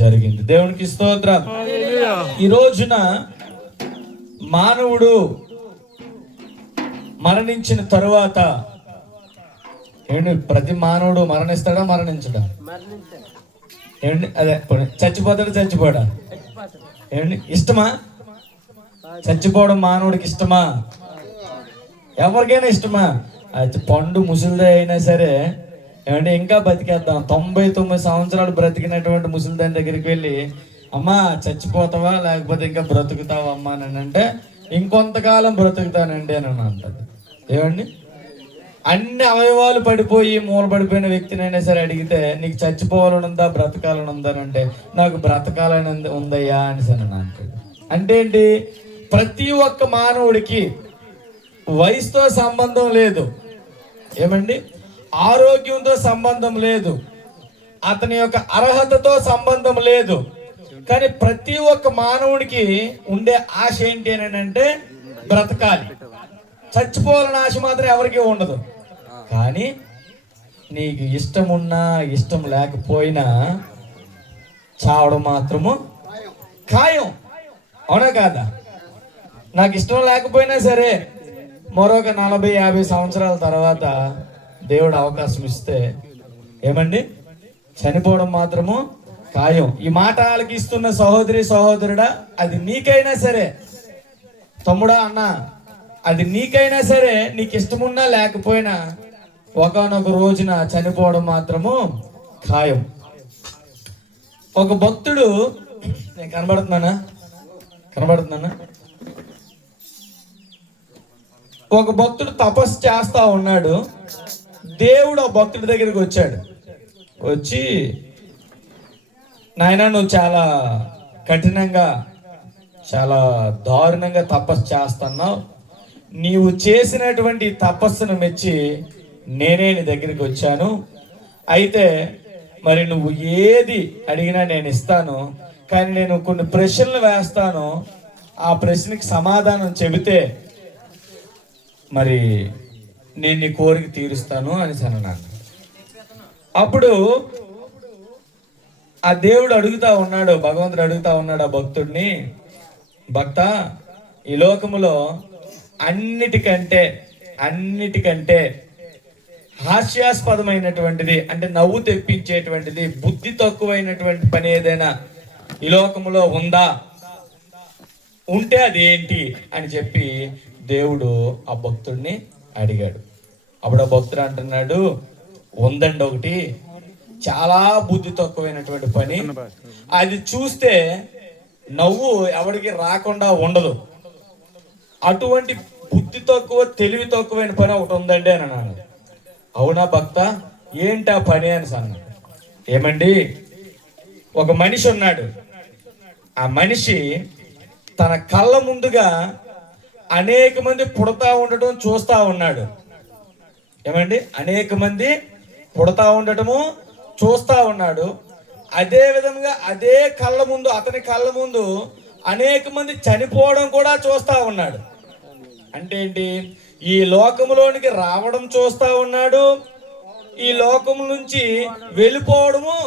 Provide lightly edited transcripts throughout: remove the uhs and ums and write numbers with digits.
జరిగింది. దేవునికి స్తోత్రం. ఈ రోజున మానవుడు మరణించిన తరువాత ఏంటి, ప్రతి మానవుడు మరణిస్తాడా మరణించడా? ఏంటి అదే చచ్చిపోతాడు చచ్చిపోడా? ఏంటి ఇష్టమా? చచ్చిపోవడం మానవుడికి ఇష్టమా? ఎవరికైనా ఇష్టమా? అది పండు ముసలిదే అయినా సరే ఏమంటే ఇంకా బతికేద్దాం. 99 సంవత్సరాలు బ్రతికినటువంటి ముసలిదాని దగ్గరికి వెళ్ళి అమ్మా చచ్చిపోతావా లేకపోతే ఇంకా బ్రతుకుతావా అమ్మా అని అంటే ఇంకొంతకాలం బ్రతుకుతానండి అని అంటది. ఏమండి, అన్ని అవయవాలు పడిపోయి మూల పడిపోయిన వ్యక్తినైనా సరే అడిగితే నీకు చచ్చిపోవాలని ఉందా బ్రతకాలని ఉందా అంటే నాకు బ్రతకాలని ఉందయ్యా అని సరే అంటాడు. అంటే ఏంటి, ప్రతి ఒక్క మానవుడికి వయసుతో సంబంధం లేదు, ఏమండి ఆరోగ్యంతో సంబంధం లేదు, అతని యొక్క అర్హతతో సంబంధం లేదు. కానీ ప్రతి ఒక్క మానవుడికి ఉండే ఆశ ఏంటి అని అంటే బ్రతకాలి. చచ్చిపోవాలని ఆశ మాత్రం ఎవరికీ ఉండదు. కానీ నీకు ఇష్టం ఉన్నా ఇష్టం లేకపోయినా చావడం మాత్రము ఖాయం. అవునా కాదా? నాకు ఇష్టం లేకపోయినా సరే మరొక 40-50 సంవత్సరాల తర్వాత దేవుడు అవకాశం ఇస్తే ఏమండి చనిపోవడం మాత్రము ఖాయం. ఈ మాట ఆలకిస్తున్న సహోదరి సహోదరుడా, అది నీకైనా సరే, తమ్ముడా అన్న, అది నీకైనా సరే, నీకు ఇష్టమున్నా లేకపోయినా ఒకనొక రోజున చనిపోవడం మాత్రము ఖాయం. ఒక భక్తుడు, నేను కనబడుతున్నానా? ఒక భక్తుడు తపస్సు చేస్తా ఉన్నాడు. దేవుడు ఆ భక్తుడి దగ్గరికి వచ్చి నాయనా నువ్వు చాలా కఠినంగా చాలా దారుణంగా తపస్సు చేస్తున్నావు, నీవు చేసినటువంటి తపస్సును మెచ్చి నేనే నీ దగ్గరికి వచ్చాను. అయితే మరి నువ్వు ఏది అడిగినా నేను ఇస్తాను, కానీ నేను కొన్ని ప్రశ్నలు వేస్తాను, ఆ ప్రశ్నకి సమాధానం చెబితే మరి నేను నీ కోరిక తీరుస్తాను అని అన్నాను. అప్పుడు ఆ దేవుడు అడుగుతా ఉన్నాడు, భగవంతుడు అడుగుతా ఉన్నాడు ఆ భక్తుడిని, భక్త, ఈ లోకములో అన్నిటికంటే హాస్యాస్పదమైనటువంటిది అంటే నవ్వు తెప్పించేటువంటిది బుద్ధి తక్కువైనటువంటి పని ఏదైనా ఈ లోకములో ఉందా? ఉంటే అది ఏంటి అని చెప్పి దేవుడు ఆ భక్తుడిని అడిగాడు. అప్పుడు ఆ భక్తుడు అంటున్నాడు, ఉందండి ఒకటి, చాలా బుద్ధి తక్కువైనటువంటి పని, అది చూస్తే నవ్వు ఎవరికి రాకుండా ఉండదు, అటువంటి బుద్ధి తక్కువ తెలివి తక్కువైన పని ఒకటి ఉందండి అని అన్నాను. అవునా భక్త, ఏంటి ఆ పని అని అన్నాడు. ఏమండి, ఒక మనిషి ఉన్నాడు, ఆ మనిషి తన కళ్ళ ముందుగా అనేక మంది పుడతా ఉండటం చూస్తా ఉన్నాడు. ఏమండి, అనేక మంది పుడతా ఉండటము చూస్తా ఉన్నాడు. అదే విధంగా అదే కళ్ళ ముందు, అతని కళ్ళ ముందు అనేక మంది చనిపోవడం కూడా చూస్తా ఉన్నాడు. అంటే ఏంటి, ఈ లోకములోనికి రావడం చూస్తా ఉన్నాడు, ఈ లోకము నుంచి వెళ్ళిపోవడము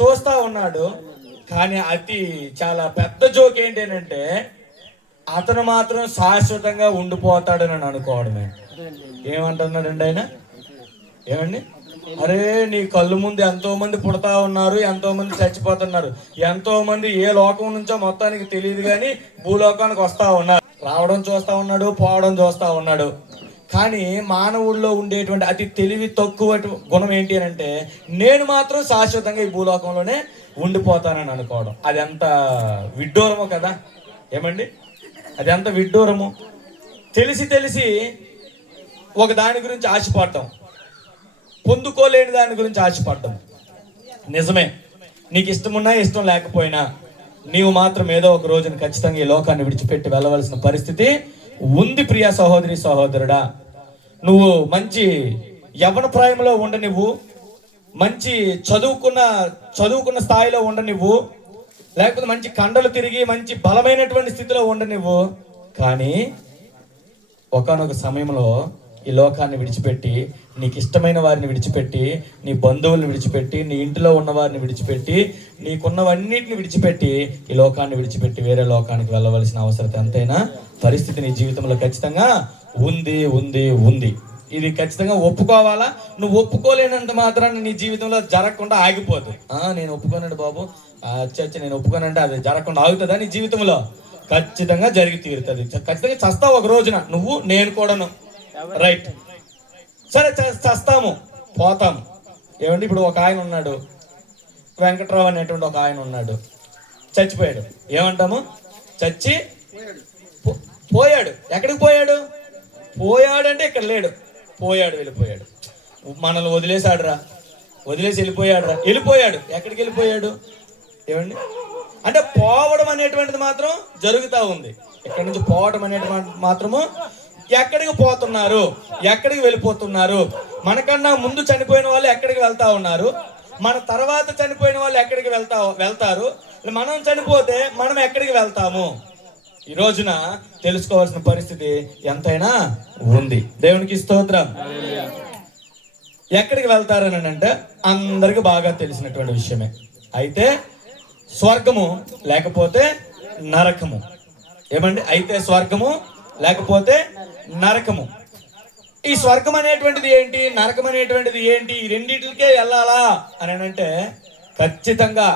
చూస్తా ఉన్నాడు. కానీ చాలా పెద్ద జోక్ ఏంటి అంటే అతను మాత్రం శాశ్వతంగా ఉండిపోతాడని అనుకోవడమే. ఏమంటున్నాడండి ఆయన? ఏమండి, అరే నీ కళ్ళు ముందు ఎంతో మంది పుడతా ఉన్నారు, ఎంతో మంది చచ్చిపోతున్నారు, ఎంతో మంది ఏ లోకం నుంచో మొత్తానికి తెలియదు కానీ భూలోకానికి వస్తా ఉన్నారు, రావడం చూస్తా ఉన్నాడు, పోవడం చూస్తా ఉన్నాడు. కానీ మానవుల్లో ఉండేటువంటి అతి తెలివి తక్కువ గుణం ఏంటి అని అంటే నేను మాత్రం శాశ్వతంగా ఈ భూలోకంలోనే ఉండిపోతానని అనుకోవడం. అది ఎంత విడ్డూరమో కదా. ఏమండి, అది ఎంత విడ్డూరము. తెలిసి ఒక దాని గురించి ఆశపడటం, పొందుకోలేని దాని గురించి ఆశపడటం. నిజమే, నీకు ఇష్టమున్నా ఇష్టం లేకపోయినా నీవు మాత్రం ఏదో ఒక రోజున ఖచ్చితంగా ఈ లోకాన్ని విడిచిపెట్టి వెళ్ళవలసిన పరిస్థితి ఉంది. ప్రియ సహోదరి సహోదరుడా, నువ్వు మంచి యవ్వన ప్రాయంలో ఉండనివ్వు, మంచి చదువుకున్న స్థాయిలో ఉండనివ్వు, లేకపోతే మంచి కండలు తిరిగి మంచి బలమైనటువంటి స్థితిలో ఉండనివ్వు. కానీ ఒకానొక సమయంలో ఈ లోకాన్ని విడిచిపెట్టి నీకు ఇష్టమైన వారిని విడిచిపెట్టి, నీ బంధువులను విడిచిపెట్టి, నీ ఇంటిలో ఉన్న వారిని విడిచిపెట్టి, నీకున్నవన్నిటిని విడిచిపెట్టి, ఈ లోకాన్ని విడిచిపెట్టి వేరే లోకానికి వెళ్ళవలసిన అవసరం ఎంతైనా పరిస్థితి నీ జీవితంలో ఖచ్చితంగా ఉంది ఉంది ఉంది. ఇది ఖచ్చితంగా ఒప్పుకోవాలా. నువ్వు ఒప్పుకోలేనంత మాత్రాన్ని నీ జీవితంలో జరగకుండా ఆగిపోదు. నేను ఒప్పుకోనండి బాబు, నేను ఒప్పుకోనంటే అది జరగకుండా ఆగుతుందా నీ జీవితంలో? ఖచ్చితంగా జరిగి తీరుతుంది. ఖచ్చితంగా చస్తావు ఒక రోజున, నువ్వు నేను కూడాను. రైట్, సరే చస్తాము, పోతాము. ఏమండి, ఇప్పుడు ఒక ఆయన ఉన్నాడు, వెంకట్రావు అనేటువంటి ఒక ఆయన ఉన్నాడు, చచ్చిపోయాడు. ఏమంటాము? చచ్చి పోయాడు. ఎక్కడికి పోయాడు? పోయాడంటే ఇక్కడ లేడు, పోయాడు, వెళ్ళిపోయాడు. మనల్ని వదిలేసాడురా, వదిలేసి వెళ్ళిపోయాడురా, వెళ్ళిపోయాడు. ఎక్కడికి వెళ్ళిపోయాడు? ఏమండి, అంటే పోవడం అనేటువంటిది మాత్రం జరుగుతూ ఉంది. ఇక్కడి నుంచి పోవడం అనేటువంటి మాత్రము, ఎక్కడికి పోతున్నారు, ఎక్కడికి వెళ్ళిపోతున్నారు? మనకన్నా ముందు చనిపోయిన వాళ్ళు ఎక్కడికి వెళ్తా ఉన్నారు, మన తర్వాత చనిపోయిన వాళ్ళు ఎక్కడికి వెళ్తారు, మనం చనిపోతే మనం ఎక్కడికి వెళ్తాము? ఈ రోజున తెలుసుకోవాల్సిన పరిస్థితి ఎంతైనా ఉంది. దేవునికి స్తోత్రం. ఎక్కడికి వెళ్తారని అంటే అందరికి బాగా తెలిసినటువంటి విషయమే. అయితే స్వర్గము లేకపోతే నరకము. ఏమండి? అయితే స్వర్గము లేకపోతే నరకము. ఈ స్వర్గం అనేటువంటిది ఏంటి, నరకం అనేటువంటిది ఏంటి? ఈ రెండింటికే వెళ్ళాలా అని అంటే ఖచ్చితంగా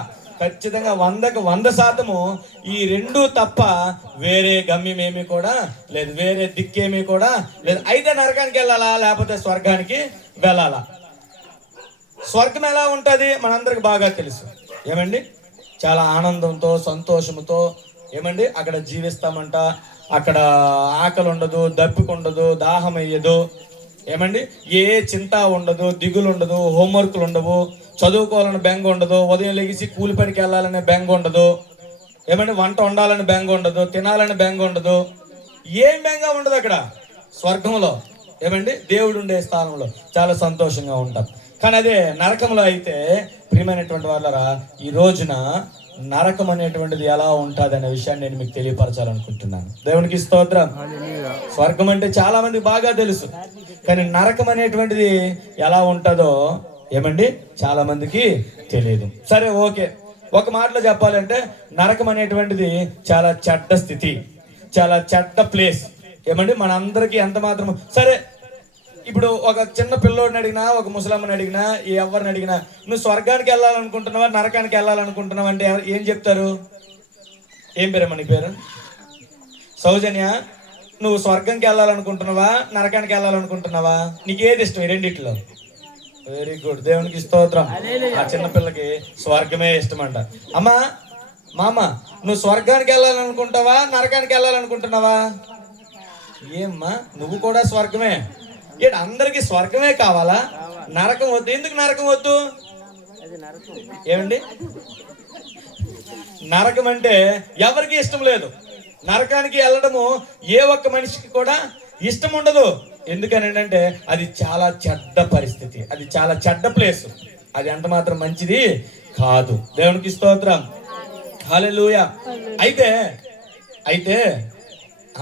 100% ఈ రెండు తప్ప వేరే గమ్యమేమీ కూడా లేదు, వేరే దిక్కేమీ కూడా లేదు. అయితే నరకానికి వెళ్ళాలా లేకపోతే స్వర్గానికి వెళ్ళాలా? స్వర్గం ఎలా ఉంటుంది మనందరికి బాగా తెలుసు. ఏమండి, చాలా ఆనందంతో సంతోషంతో ఏమండి అక్కడ జీవిస్తామంట. అక్కడ ఆకలి ఉండదు, దప్పిక ఉండదు, దాహం అయ్యదు. ఏమండి, ఏ చింత ఉండదు, దిగులు ఉండదు, హోంవర్క్లు ఉండవు, చదువుకోవాలని బెంగ ఉండదు, ఉదయం లెగిసి కూలి పనికి వెళ్ళాలనే బెంగ ఉండదు. ఏమండి, వంట వండాలని బెంగ ఉండదు, తినాలని బెంగ ఉండదు, ఏం బెంగ ఉండదు అక్కడ స్వర్గంలో. ఏమండి, దేవుడు ఉండే స్థానంలో చాలా సంతోషంగా ఉంటాం. కానీ అదే నరకంలో అయితే ప్రియమైనటువంటి వాళ్ళరా, ఈ రోజున నరకం అనేటువంటిది ఎలా ఉంటుంది అనే విషయాన్ని నేను మీకు తెలియపరచాలనుకుంటున్నాను. దేవునికి స్తోత్రం. స్వర్గం అంటే చాలా మందికి బాగా తెలుసు, కానీ నరకం అనేటువంటిది ఎలా ఉంటుందో ఏమండి చాలా మందికి తెలియదు. సరే, ఓకే, ఒక మాటలో చెప్పాలంటే నరకం అనేటువంటిది చాలా చెడ్డ స్థితి, చాలా చెడ్డ ప్లేస్. ఏమండి, మనందరికీ ఎంత మాత్రం సరే. ఇప్పుడు ఒక చిన్న పిల్లోడిని అడిగినా, ఒక ముసలమ్మని అడిగినా, ఎవరిని అడిగినా, నువ్వు స్వర్గానికి వెళ్ళాలనుకుంటున్నావా నరకానికి వెళ్ళాలనుకుంటున్నావా అంటే ఏం చెప్తారు? ఏం పేరమ్మా నీ పేరు? సౌజన్య, నువ్వు స్వర్గంకి వెళ్ళాలనుకుంటున్నావా నరకానికి వెళ్ళాలనుకుంటున్నావా? నీకు ఏది ఇష్టం ఈ రెండిట్లో? వెరీ గుడ్, దేవునికి స్తోత్రం. ఆ చిన్నపిల్లకి స్వర్గమే ఇష్టం అంట. అమ్మా, మామ, నువ్వు స్వర్గానికి వెళ్ళాలనుకుంటావా నరకానికి వెళ్ళాలనుకుంటున్నావా? ఏమ్మా, నువ్వు కూడా స్వర్గమే? ఏంటి, అందరికి స్వర్గమే కావాలా, నరకం వద్దు? ఎందుకు నరకం వద్దు? ఏమండి, నరకం అంటే ఎవరికి ఇష్టం లేదు. నరకానికి వెళ్ళడము ఏ ఒక్క మనిషికి కూడా ఇష్టం ఉండదు. ఎందుకని అంటే అది చాలా చెడ్డ పరిస్థితి, అది చాలా చెడ్డ ప్లేస్, అది ఎంత మాత్రం మంచిది కాదు. దేవునికి స్తోత్రం, హల్లెలూయా. అయితే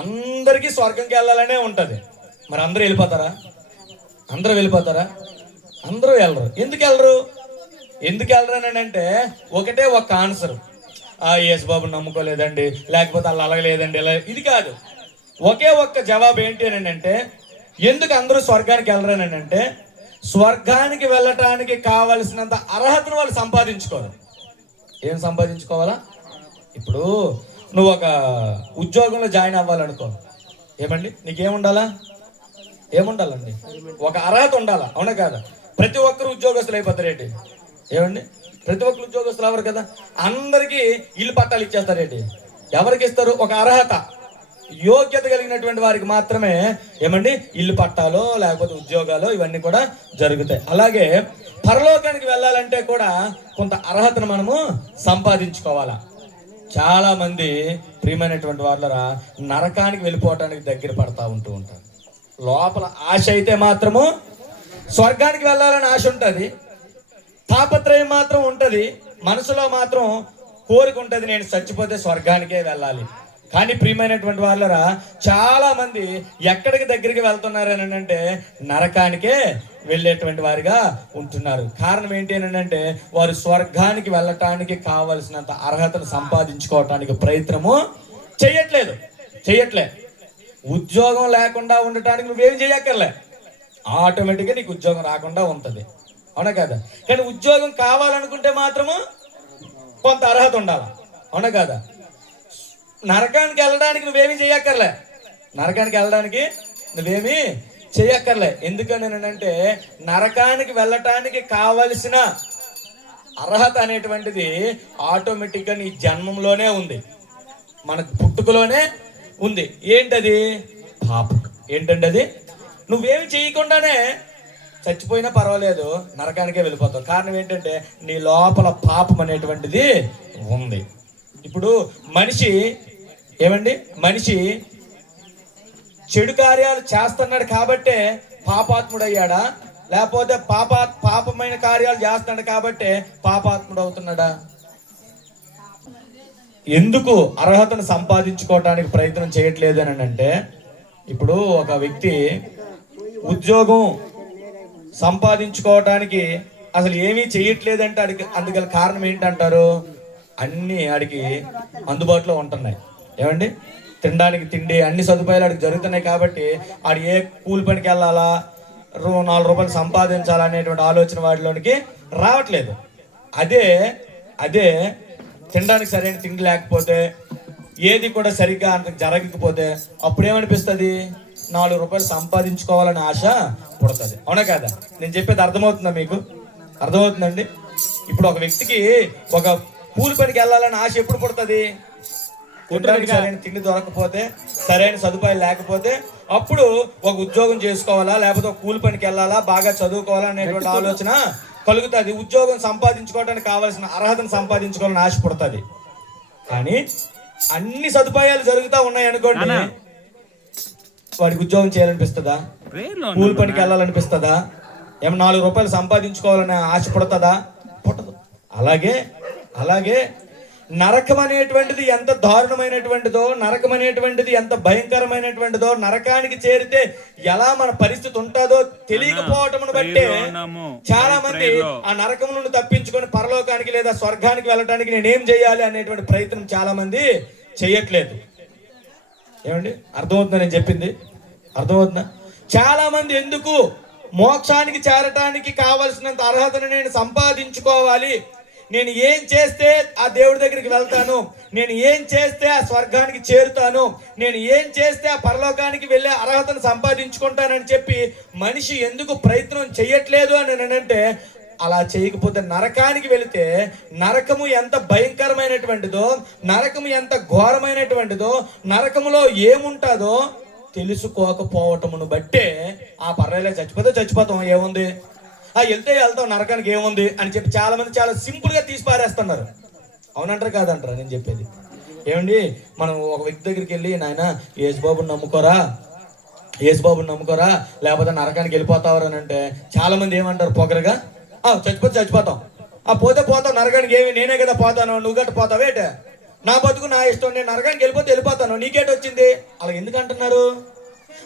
అందరికీ స్వర్గంకి వెళ్ళాలనే ఉంటది. మరి అందరూ వెళ్ళిపోతారా? అందరూ వెళ్ళిపోతారా? అందరూ వెళ్ళరు. ఎందుకు వెళ్ళరు అని అంటే ఒకటే ఒక ఆన్సర్, యేసు బాబు నమ్ముకోలేదండి, లేకపోతే వాళ్ళు అలగలేదండి, ఇలా ఇది కాదు. ఒకే ఒక్క జవాబు ఏంటి అని అంటే ఎందుకు అందరూ స్వర్గానికి వెళ్ళరు అని అంటే స్వర్గానికి వెళ్ళటానికి కావలసినంత అర్హతను వాళ్ళు సంపాదించుకోరు. ఏం సంపాదించుకోవాలా? ఇప్పుడు నువ్వు ఒక ఉద్యోగంలో జాయిన్ అవ్వాలనుకో, ఏమండి నీకేముండాలా? ఏముండాలండి? ఒక అర్హత ఉండాలా, అవునా కాదా? ప్రతి ఒక్కరు ఉద్యోగస్తులు అయిపోతారేంటి? ఏమండి, ప్రతి ఒక్కరు ఉద్యోగస్తులు ఎవరు కదా? అందరికీ ఇల్లు పట్టాలు ఇచ్చేస్తారేంటి? ఎవరికి ఇస్తారు? ఒక అర్హత, యోగ్యత కలిగినటువంటి వారికి మాత్రమే ఏమండి ఇల్లు పట్టాలో లేకపోతే ఉద్యోగాలు ఇవన్నీ కూడా జరుగుతాయి. అలాగే పరలోకానికి వెళ్ళాలంటే కూడా కొంత అర్హతను మనము సంపాదించుకోవాలా. చాలా మంది ప్రియమైనటువంటి వాళ్ళరా నరకానికి వెళ్ళిపోవటానికి దగ్గర పడతా ఉంటారు. లోపల ఆశ అయితే మాత్రము స్వర్గానికి వెళ్ళాలని ఆశ ఉంటుంది, తాపత్రయం మాత్రం ఉంటుంది, మనసులో మాత్రం కోరిక ఉంటుంది, నేను చచ్చిపోతే స్వర్గానికే వెళ్ళాలి. కానీ ప్రియమైనటువంటి వాళ్ళరా, చాలా మంది ఎక్కడికి దగ్గరికి వెళ్తున్నారు అని అంటే నరకానికే వెళ్ళేటువంటి వారిగా ఉంటున్నారు. కారణం ఏంటి అని అంటే వారు స్వర్గానికి వెళ్ళటానికి కావలసినంత అర్హతను సంపాదించుకోవటానికి ప్రయత్నము చేయట్లే. ఉద్యోగం లేకుండా ఉండటానికి నువ్వేం చేయక్కర్లే, ఆటోమేటిక్గా నీకు ఉద్యోగం రాకుండా ఉంటుంది, అవునా కదా? కానీ ఉద్యోగం కావాలనుకుంటే మాత్రము కొంత అర్హత ఉండాలి, అవునా కదా? నరకానికి వెళ్ళడానికి నువ్వేమీ చేయక్కర్లే. ఎందుకని అంటే నరకానికి వెళ్ళటానికి కావలసిన అర్హత అనేటువంటిది ఆటోమేటిక్గా నీ జన్మంలోనే ఉంది, మనకు పుట్టుకలోనే ఉంది. ఏంటది? పాపం. ఏంటంటే అది నువ్వేమి చేయకుండానే చచ్చిపోయినా పర్వాలేదు, నరకానికే వెళ్ళిపోతావు. కారణం ఏంటంటే నీ లోపల పాపం అనేటువంటిది ఉంది. ఇప్పుడు మనిషి చెడు కార్యాలు చేస్తున్నాడు కాబట్టే పాపాత్ముడు అయ్యాడా, లేకపోతే పాపమైన కార్యాలు చేస్తున్నాడు కాబట్టే పాపాత్ముడు అవుతున్నాడా? ఎందుకు అర్హతను సంపాదించుకోవడానికి ప్రయత్నం చేయట్లేదు అని అంటే, ఇప్పుడు ఒక వ్యక్తి ఉద్యోగం సంపాదించుకోవటానికి అసలు ఏమీ చేయట్లేదంటే అందుగల కారణం ఏంటంటారు? అన్నీ ఆడికి అందుబాటులో ఉంటున్నాయి. ఏమండి? తినడానికి తిండి, అన్ని సదుపాయాలు ఆడికి జరుగుతున్నాయి కాబట్టి ఆడు ఏ కూలి పనికి వెళ్ళాలా, 4 రూపాయలు సంపాదించాలా అనేటువంటి ఆలోచన వాడిలోనికి రావట్లేదు. అదే తినడానికి సరైన తిండి లేకపోతే, ఏది కూడా సరిగ్గా అంత జరగకపోతే అప్పుడేమనిపిస్తుంది? 4 రూపాయలు సంపాదించుకోవాలని ఆశ పుడుతుంది, అవునా కదా? నేను చెప్పేది అర్థమవుతుందా మీకు? అర్థమవుతుందండి? ఇప్పుడు ఒక వ్యక్తికి ఒక కూలి పనికి వెళ్ళాలని ఆశ ఎప్పుడు పుడుతుంది? తినడానికి సరైన తిండి దొరకపోతే, సరైన సదుపాయాలు లేకపోతే అప్పుడు ఒక ఉద్యోగం చేసుకోవాలా, లేకపోతే ఒక కూలి పనికి వెళ్ళాలా, బాగా చదువుకోవాలా అనేటువంటి ఆలోచన కలుగుతుంది. ఉద్యోగం సంపాదించుకోవడానికి కావాల్సిన అర్హతను సంపాదించుకోవాలని ఆశ పుడుతుంది. కానీ అన్ని సదుపాయాలు జరుగుతూ ఉన్నాయి అనుకోండి, వాడికి ఉద్యోగం చేయాలనిపిస్తుందా? కూలి పనికి వెళ్ళాలనిపిస్తుందా? 4 రూపాయలు సంపాదించుకోవాలని ఆశ పుడుతుందా? పుట్టదు. అలాగే నరకం అనేటువంటిది ఎంత దారుణమైనటువంటిదో, నరకం అనేటువంటిది ఎంత భయంకరమైనటువంటిదో, నరకానికి చేరితే ఎలా మన పరిస్థితి ఉంటుందో తెలియకపోవటమును బట్టే చాలా మంది ఆ నరకం నుండి తప్పించుకొని పరలోకానికి లేదా స్వర్గానికి వెళ్ళడానికి నేనేం చేయాలి అనేటువంటి ప్రయత్నం చాలా మంది చేయట్లేదు. ఏమండి? అర్థమవుతుందా నేను చెప్పింది? అర్థమవుతుందా? చాలా మంది ఎందుకు మోక్షానికి చేరటానికి కావలసినంత అర్హతను నేను సంపాదించుకోవాలి, నేను ఏం చేస్తే ఆ దేవుడి దగ్గరికి వెళ్తాను, నేను ఏం చేస్తే ఆ స్వర్గానికి చేరుతాను, నేను ఏం చేస్తే ఆ పరలోకానికి వెళ్ళే అర్హతను సంపాదించుకుంటానని చెప్పి మనిషి ఎందుకు ప్రయత్నం చేయట్లేదు అని అంటే, అలా చేయకపోతే నరకానికి వెళితే నరకము ఎంత భయంకరమైనటువంటిదో, నరకము ఎంత ఘోరమైనటువంటిదో, నరకములో ఏముంటుందో తెలుసుకోకపోవటమును బట్టే ఆ పర్వాలే చచ్చిపోతాం, ఏముంది, వెళ్తాం, నరకానికి ఏముంది అని చెప్పి చాలా మంది చాలా సింపుల్ గా తీసి పారేస్తున్నారు. అవునంటారు కాదంటారా నేను చెప్పేది? ఏమండి, మనం ఒక వ్యక్తి దగ్గరికి వెళ్ళి, నాయన యేసుబాబుని నమ్ముకోరా లేకపోతే నరకానికి వెళ్ళిపోతావరు అని అంటే చాలా మంది ఏమంటారు పొగరగా, చచ్చిపోతాం, పోతాం, నరకానికి ఏమి, నేనే కదా పోతాను, నువ్వు గట్ట పోతావేట, నా బతుకు నా ఇష్టం, నేను నరకానికి వెళ్ళిపోతాను, నీకేట వచ్చింది? అలా ఎందుకు అంటున్నారు?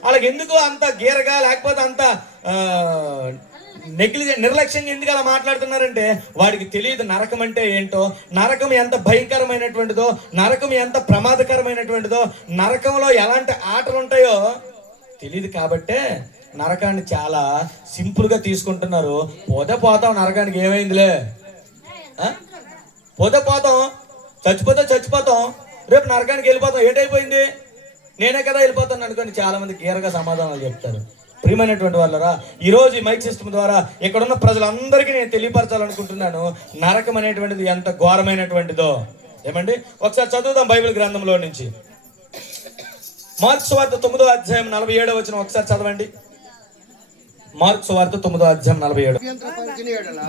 అలాగ ఎందుకు అంత గీరగా, లేకపోతే అంత నిర్లక్ష్యంగా ఎందుకు అలా మాట్లాడుతున్నారంటే వాడికి తెలియదు నరకం అంటే ఏంటో, నరకం ఎంత భయంకరమైనటువంటిదో, నరకం ఎంత ప్రమాదకరమైనటువంటిదో, నరకంలో ఎలాంటి ఆటలు ఉంటాయో తెలియదు కాబట్టే నరకాన్ని చాలా సింపుల్ గా తీసుకుంటున్నారు. పోతాం, నరకానికి ఏమైందిలే, పోతాం, చచ్చిపోతాం, రేపు నరకానికి వెళ్ళిపోతాం, ఏటైపోయింది, నేనే కదా వెళ్ళిపోతాను అనుకోని చాలా మంది గీరగా సమాధానాలు చెప్తారు. ప్రియమైనటువంటి వాళ్ళరా, ఈరోజు ఈ మైక్ సిస్టమ్ ద్వారా ఇక్కడున్న ప్రజలందరికీ నేను తెలియపరచాలనుకుంటున్నాను, నరకం అనేటువంటిది ఎంత ఘోరమైనటువంటిదో. ఏమండి? ఒకసారి చదువుదాం బైబిల్ గ్రంథంలో నుంచి. మార్కు సువార్త 9వ అధ్యాయం 47వ వచనం ఒకసారి చదవండి. మార్కు సువార్త 9వ అధ్యాయం 47.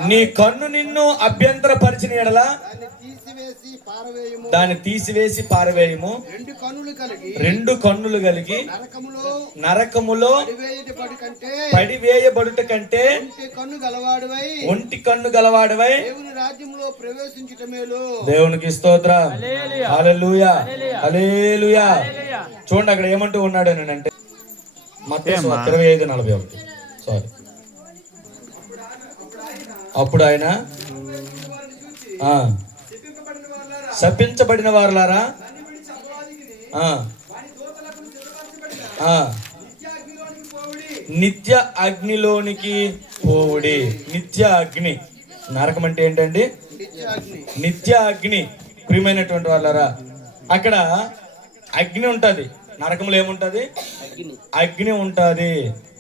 నీ కన్ను నిన్ను అభ్యంతరపరిచిన ఎడల దాన్ని తీసివేసి పారవేయము. 2 కన్నులు కలిగి నరకములో పడివేయబడుట కంటే ఒంటి కన్ను గలవాడవై దేవునికి స్తోత్రం, హల్లెలూయా. హల్లెలూయా. చూడండి అక్కడ ఏమంటూ ఉన్నాడు అని అంటే మత్తయి 25:41. సారీ. అప్పుడు ఆయన శపించబడిన వారులారా నిత్య అగ్నిలోనికి పోవుడి. నిత్య అగ్ని, నరకం అంటే ఏంటండి? నిత్య అగ్ని. ప్రియమైనటువంటి వాళ్ళారా, అక్కడ అగ్ని ఉంటది, నరకంలో ఏముంటది? అగ్ని ఉంటది.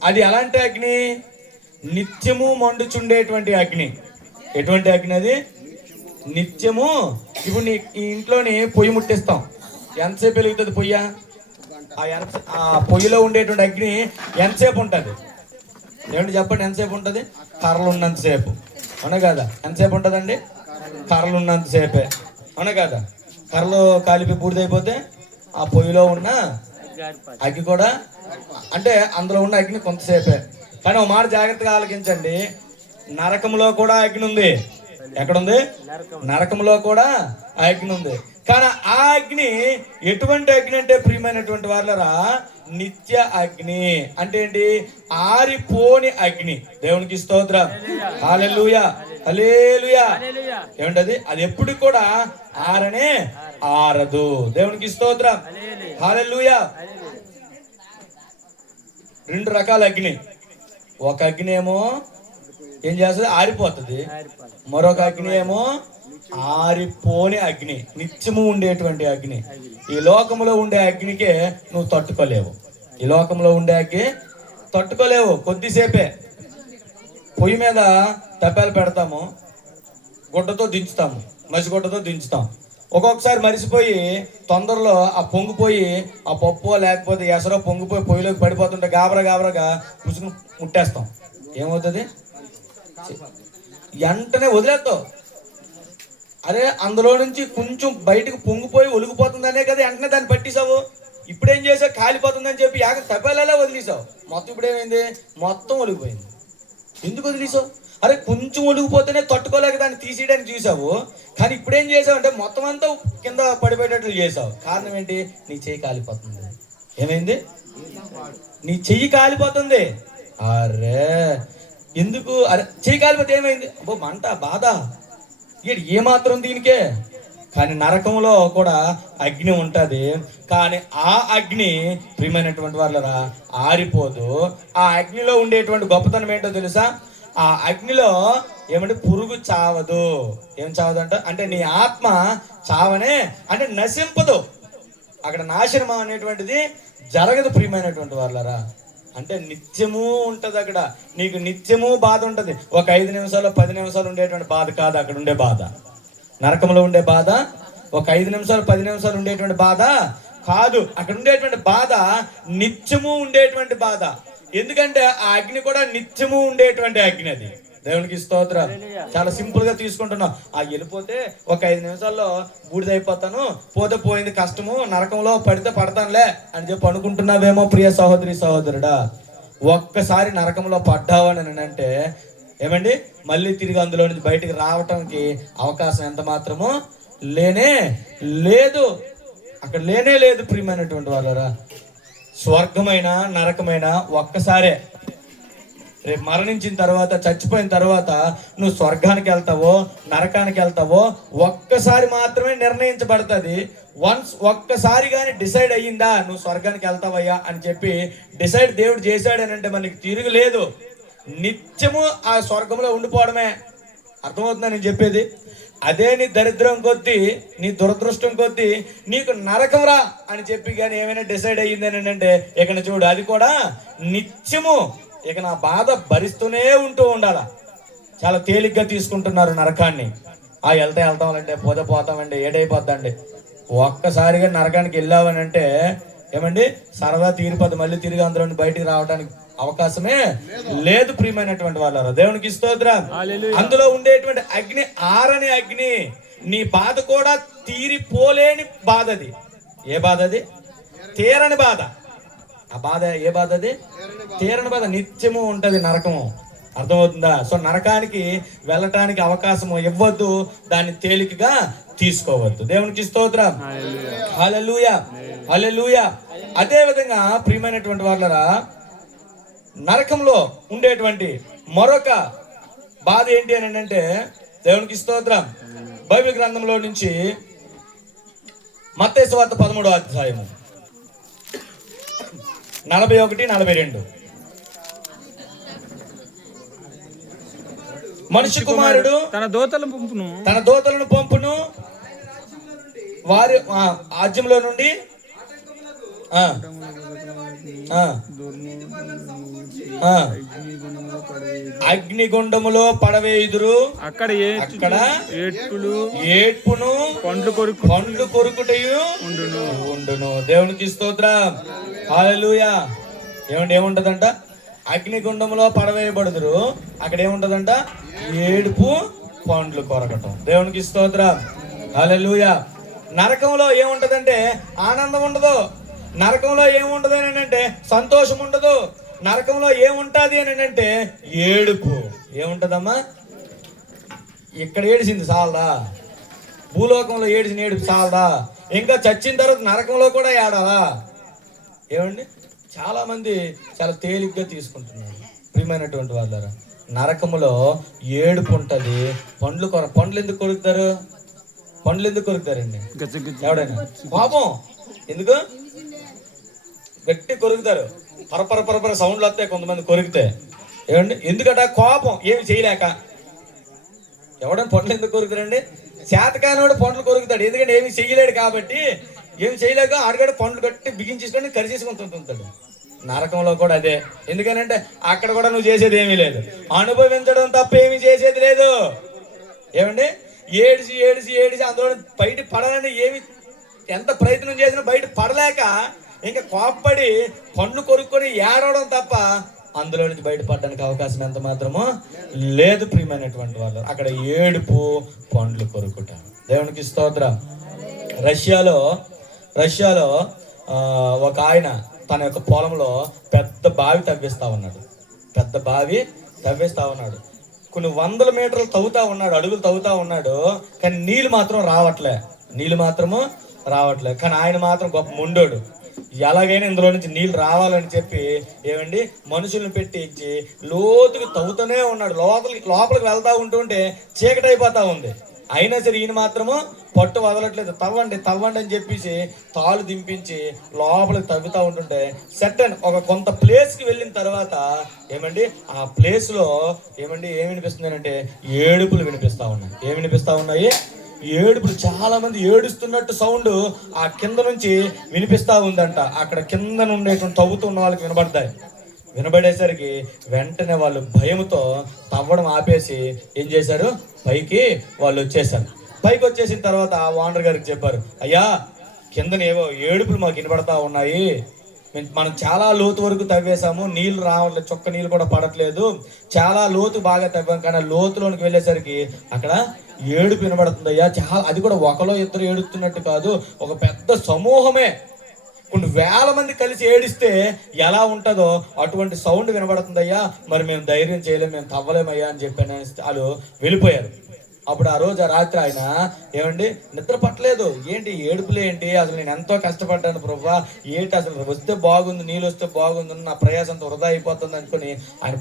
అది ఎలాంటి అగ్ని? నిత్యము మండుచుండేటువంటి అగ్ని. ఎటువంటి అగ్ని అది? నిత్యము. ఇప్పుడు నీ ఇంట్లోని పొయ్యి ముట్టిస్తాం, ఎంతసేపు వెలుగుతుంది పొయ్య? ఆ పొయ్యిలో ఉండేటువంటి అగ్ని ఎంతసేపు ఉంటుంది? ఏమంటే చెప్పండి, ఎంతసేపు ఉంటుంది? కర్రలు ఉన్నంతసేపు, అవునా కదా? ఎంతసేపు ఉంటుందండి? కర్రలు ఉన్నంతసేపే, అవునా కదా? కర్రలు కాలిపి బూడిదైపోతే ఆ పొయ్యిలో ఉన్న అగ్ని కూడా, అంటే అందులో ఉన్న అగ్ని కొంతసేపే. కానీ ఒక మాట జాగ్రత్తగా ఆలోచించండి, నరకంలో కూడా అగ్ని ఉంది. ఎక్కడుంది? నరకంలో కూడా అగ్ని ఉంది. కానీ ఆ అగ్ని ఎటువంటి అగ్ని అంటే ప్రియమైనటువంటి వాళ్ళరా, నిత్య అగ్ని. అంటే ఏంటి? ఆరిపోని అగ్ని. దేవునికి స్తోత్రం, హల్లెలూయా, హల్లెలూయా. ఏమంటది? అది ఎప్పుడు కూడా ఆరనే ఆరదు. దేవునికి స్తోత్రం, హల్లెలూయా. రెండు రకాల అగ్ని. ఒక అగ్ని ఏమో ఏం చేస్తుంది? ఆరిపోతుంది. మరొక అగ్ని ఏమో ఆరిపోని అగ్ని, నిత్యము ఉండేటువంటి అగ్ని. ఈ లోకంలో ఉండే అగ్నికే నువ్వు తట్టుకోలేవు. ఈ లోకంలో ఉండే అగ్ని తట్టుకోలేవు. కొద్దిసేపే. పొయ్యి మీద తప్పాలు పెడతాము, గుడ్డతో దించుతాము, మసిగుడ్డతో దించుతాం. ఒక్కొక్కసారి మరిసిపోయి తొందరలో ఆ పొంగిపోయి ఆ పప్పు లేకపోతే ఎసరో పొంగిపోయి పొయ్యిలోకి పడిపోతుంటే గాబరాగా పుసుకుని ముట్టేస్తాం. ఏమవుతుంది? వెంటనే వదిలేస్తావు. అరే అందులో నుంచి కొంచెం బయటకు పొంగిపోయి ఒలిగిపోతుందనే కదా వెంటనే దాన్ని పట్టేసావు. ఇప్పుడేం చేసావు? కాలిపోతుందని చెప్పి తప్పేలా వదిలేసావు. మొత్తం ఇప్పుడేమైంది? మొత్తం ఒలిగిపోయింది. ఎందుకు వదిలేసావు? అరే కొంచెం ఒలిగిపోతేనే తట్టుకోలేక దాన్ని తీసేయడానికి చూసావు. కానీ ఇప్పుడేం చేసావు అంటే మొత్తం అంతా కింద పడిపోయేటట్లు చేసావు. కారణం ఏంటి? నీ చెయ్యి కాలిపోతుంది. ఏమైంది? నీ చెయ్యి కాలిపోతుంది. అరే ఎందుకు? అరే చెయ్యి కాలిపోతే ఏమైంది? అబ్బో మంట, బాధ, ఏమాత్రం దీనికే. కానీ నరకంలో కూడా అగ్ని ఉంటుంది. కానీ ఆ అగ్ని ప్రియమైనటువంటి వాళ్ళరా ఆరిపోదు. ఆ అగ్నిలో ఉండేటువంటి గొప్పతనం ఏంటో తెలుసా? ఆ అగ్నిలో ఏమంటే పురుగు చావదు. ఏం చావదంట అంటే నీ ఆత్మ చావనే, అంటే నశింపదు. అక్కడ నాశనం అనేటువంటిది జరగదు ప్రియమైనటువంటి వాళ్ళరా. అంటే నిత్యము ఉంటది అక్కడ. నీకు నిత్యము బాధ ఉంటది. ఒక 5 నిమిషాలు 10 నిమిషాలు ఉండేటువంటి బాధ కాదు అక్కడ ఉండే బాధ. నరకంలో ఉండే బాధ ఒక 5 నిమిషాలు 10 నిమిషాలు ఉండేటువంటి బాధ కాదు. అక్కడ ఉండేటువంటి బాధ నిత్యము ఉండేటువంటి బాధ. ఎందుకంటే ఆ అగ్ని కూడా నిత్యము ఉండేటువంటి అగ్ని. అది దేవునికి స్తోత్రం. చాలా సింపుల్ గా తీసుకుంటున్నాం. ఆ వెళ్ళిపోతే ఒక 5 నిమిషాల్లో బూడిదైపోతాను, పోతే పోయింది, కష్టము, నరకంలో పడితే పడతానులే అని చెప్పి అనుకుంటున్నావేమో ప్రియ సహోదరి సహోదరుడా. ఒక్కసారి నరకంలో పడ్డావని అంటే ఏమండి మళ్ళీ తిరిగి అందులో నుంచి బయటికి రావటానికి అవకాశం ఎంత మాత్రమో లేనే లేదు. అక్కడ లేనే లేదు ప్రియమైనటువంటి వాళ్ళరా. స్వర్గమైన నరకమైన ఒక్కసారే. రేపు మరణించిన తర్వాత, చచ్చిపోయిన తర్వాత నువ్వు స్వర్గానికి వెళ్తావో నరకానికి వెళ్తావో ఒక్కసారి మాత్రమే నిర్ణయించబడుతుంది. వన్స్ ఒక్కసారి కానీ డిసైడ్ అయ్యిందా నువ్వు స్వర్గానికి వెళ్తావయ్యా అని చెప్పి డిసైడ్ దేవుడు చేశాడనంటే మనకి తిరుగులేదు. నిత్యము ఆ స్వర్గంలో ఉండిపోవడమే. అర్థమవుతుందా నేను చెప్పేది? అదే నీ దరిద్రం కొద్దీ, నీ దురదృష్టం కొద్దీ నీకు నరకం రా అని చెప్పి కానీ ఏమైనా డిసైడ్ అయ్యింది అని అంటే ఇక చూడు, అది కూడా నిత్యము ఇక నా బాధ భరిస్తూనే ఉంటూ ఉండాల. చాలా తేలిగ్గా తీసుకుంటున్నారు నరకాన్ని. వెళ్తామంటే పోతే పోతామండి, ఏడైపోద్దండి. ఒక్కసారిగా నరకానికి వెళ్ళావని అంటే ఏమండి సరదా తీరిపోద్ది. మళ్ళీ తిరిగి అందులో బయటికి రావడానికి అవకాశమే లేదు ప్రియమైనటువంటి వాళ్ళారా. దేవునికి స్తోత్రం. అందులో ఉండేటువంటి అగ్ని ఆరని అగ్ని. నీ బాధ కూడా తీరిపోలేని బాధ అది. ఏ బాధ అది? తీరని బాధ. ఆ బాధ ఏ బాధ అది? తీరని బాధ. నిత్యము ఉంటది నరకము. అర్థమవుతుందా? సో నరకానికి వెళ్ళటానికి అవకాశము ఇవ్వద్దు, దాన్ని తేలికగా తీసుకోవద్దు. దేవునికి స్తోత్రం. హల్లెలూయా, హల్లెలూయా. అదే విధంగా ప్రియమైనటువంటి వాళ్ళరా, నరకంలో ఉండేటువంటి మరొక బాధ ఏంటి అని అంటే, దేవునికి స్తోత్రం, బైబిల్ గ్రంథంలో నుంచి మత్తయి సువార్త 13వ అధ్యాయము 41-42. మనిషి కుమారుడు తన దూతలను పంపును వారి రాజ్యంలో నుండి అగ్నిగుండములో పడవేయుదురు, అక్కడ ఏడ్పును పండ్లు కొరుకుటయు ఉండును. దేవునికి స్తోత్రం. హల్లెలూయా. ఏముంటదంట? అగ్నిగుండంలో పడవేయబడుదురు, అక్కడ ఏముంటదంట? ఏడుపు పండ్లు కొరకటం. దేవునికి స్తోత్రం. హల్లెలూయా. నరకంలో ఏముంటదంటే ఆనందం ఉండదు. నరకంలో ఏముంటది అని అంటే సంతోషం ఉండదు. నరకంలో ఏముంటది అని అంటే ఏడుపు. ఏముంటదమ్మా? ఇక్కడ ఏడిసింది చాలదా? భూలోకంలో ఏడిసిన ఏడుపు చాలదా? ఇంకా చచ్చిన తర్వాత నరకంలో కూడా ఏడాలా? ఏమండి, చాలా మంది చాలా తేలిగ్గా తీసుకుంటున్నారు. ప్రియమైనటువంటి వాళ్ళారా, నరకములో ఏడుపు ఉంటది. పండ్లు ఎందుకు కొరుకుతారు? పండ్లు ఎందుకు కొరుకుతారండి? ఎవడైనా పాపం ఎందుకు గట్టి కొరుకుతారు? పరపర సౌండ్లు వస్తాయి కొంతమంది కొరికితే. ఏమండి, ఎందుకట? కోపం, ఏమి చేయలేక. ఎవడైనా పండ్లు ఎందుకు కొరుకుతారండి? శాతకానోడు పండ్లు కొరుకుతాడు, ఎందుకంటే ఏమి చెయ్యలేడు కాబట్టి. ఏమి చేయలేక ఆడిగాడు పండ్లు కట్టి బిగించేసుకొని కరిచేసుకుంటుంటాడు. నరకంలో కూడా అదే. ఎందుకనంటే అక్కడ కూడా నువ్వు చేసేది ఏమీ లేదు, అనుభవించడం తప్ప ఏమి చేసేది లేదు. ఏమండి, ఏడిసి అందులో బయట పడాలని ఎంత ప్రయత్నం చేసినా బయట పడలేక ఇంకా కోప్పడి పండ్లు కొరుక్కొని ఏడవడం తప్ప అందులో నుంచి బయటపడడానికి అవకాశం ఎంత మాత్రమో లేదు. ప్రియమైనటువంటి వాళ్ళు, అక్కడ ఏడుపు పండ్లు కొరుకుట. దేవునికి స్తోత్రం. రష్యాలో ఒక ఆయన తన యొక్క పొలంలో పెద్ద బావి తవ్విస్తా ఉన్నాడు. కొన్ని వందల మీటర్లు తవ్వుతా ఉన్నాడు, అడుగులు తవ్వుతా ఉన్నాడు. కానీ నీళ్ళు మాత్రం రావట్లే. కానీ ఆయన మాత్రం గొప్ప ముండోడు. ఎలాగైనా ఇందులో నుంచి నీళ్ళు రావాలని చెప్పి ఏమండి మనుషులను పెట్టి ఇచ్చి లోతుకు తవ్వుతూనే ఉన్నాడు. లోపలికి వెళ్తా ఉంటుంటే చీకటి అయిపోతా ఉంది. అయినా సరే ఈయన మాత్రము పట్టు వదలట్లేదు. తవ్వండి అని చెప్పేసి తాళ్ళు దింపించి లోపలికి తవ్వుతా ఉంటుంటే ఒక కొంత ప్లేస్కి వెళ్ళిన తర్వాత ఏమండి ఆ ప్లేస్ లో ఏమి వినిపిస్తుంది అంటే ఏడుపులు వినిపిస్తా ఉన్నాయి. ఏమి వినిపిస్తా ఉన్నాయి? ఏడుపులు. చాలా మంది ఏడుస్తున్నట్టు సౌండ్ ఆ కింద నుంచి వినిపిస్తా ఉందంట. అక్కడ కింద ఉండేటువంటి తవ్వుతున్న వాళ్ళకి వినబడేసరికి వెంటనే వాళ్ళు భయంతో తవ్వడం ఆపేసి ఏం చేశారు? పైకి వాళ్ళు వచ్చేసారు. పైకి వచ్చేసిన తర్వాత ఆ ఓనర్ గారికి చెప్పారు, అయ్యా కిందనేవో ఏడుపులు మాకు వినబడతా ఉన్నాయి, మనం చాలా లోతు వరకు తవ్వేశాము, నీళ్లు రావట్లేదు, చొక్క నీళ్ళు కూడా పడట్లేదు, చాలా లోతు బాగా తవ్వాం, కానీ లోతులోనికి వెళ్ళేసరికి అక్కడ ఏడుపు వినబడుతుంది అయ్యా. చాలా, అది కూడా ఒకలో ఇద్దరు ఏడుస్తున్నట్టు కాదు, ఒక పెద్ద సమూహమే కొన్ని వేల మంది కలిసి ఏడిస్తే ఎలా ఉంటుందో అటువంటి సౌండ్ వినబడుతుందయ్యా. మరి మేము ధైర్యం చేయలేము, మేము తవ్వలేమయ్యా అని చెప్పాను. వాళ్ళు వెళ్ళిపోయారు. అప్పుడు ఆ రోజు ఆ రాత్రి ఆయన ఏమండి నిద్ర పట్టలేదు. ఏంటి ఏడుపులు ఏంటి, అసలు నేను ఎంతో కష్టపడ్డాను ప్రభువా, ఏంటి అసలు వస్తే బాగుంది, నీళ్ళు వస్తే బాగుంది, నా ప్రయాసం అంతా వృధా అయిపోతుంది అనుకుని ఆయన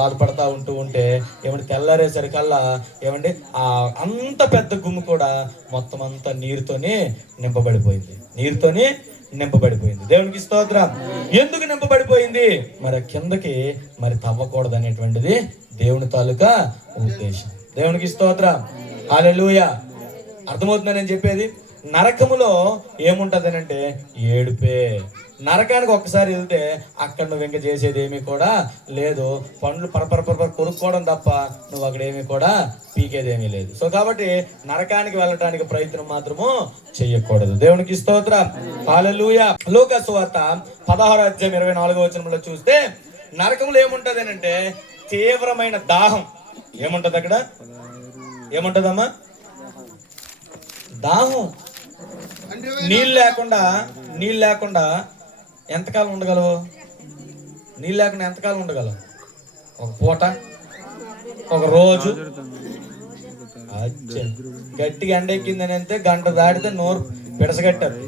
బాధపడతా ఉంటే ఏమంటే తెల్లారేసరికల్లా ఏమండి ఆ అంత పెద్ద గుమ్ము కూడా మొత్తం అంతా నీరుతోనే నింపబడిపోయింది. దేవునికి స్తోత్రం. ఎందుకు నింపబడిపోయింది? మరి కిందకి మరి తవ్వకూడదు అనేటువంటిది దేవుని తాలూకా ఉద్దేశం. దేవునికి స్తోత్రం. హల్లెలూయా. అర్థమవుతుందని నేను చెప్పేది. నరకములో ఏముంటది అంటే ఏడుపే. నరకానికి ఒక్కసారి వెళ్తే అక్కడ నువ్వు ఇంకా చేసేది ఏమీ కూడా లేదు, పండ్లు పరపర కొరుక్కోవడం తప్ప నువ్వు అక్కడ ఏమీ కూడా పీకేదేమీ లేదు. సో కాబట్టి నరకానికి వెళ్ళటానికి ప్రయత్నం మాత్రము చెయ్యకూడదు. దేవునికి స్తోత్రం. హల్లెలూయా. లూకా సువార్త 16:24 చూస్తే నరకంలో ఏముంటది అంటే తీవ్రమైన దాహం. ఏముంటది అక్కడ? ఏముంటదమ్మా? దాహం. నీళ్ళు లేకుండా ఎంతకాలం ఉండగలవు? నీళ్ళు లేకుండా ఎంతకాలం ఉండగలవు? ఒక పూట, ఒక రోజు, అచ్చా, గట్టిగా ఎండెక్కిందని అంటే గంట దాటితే నోరు పిడసగట్టద్ది,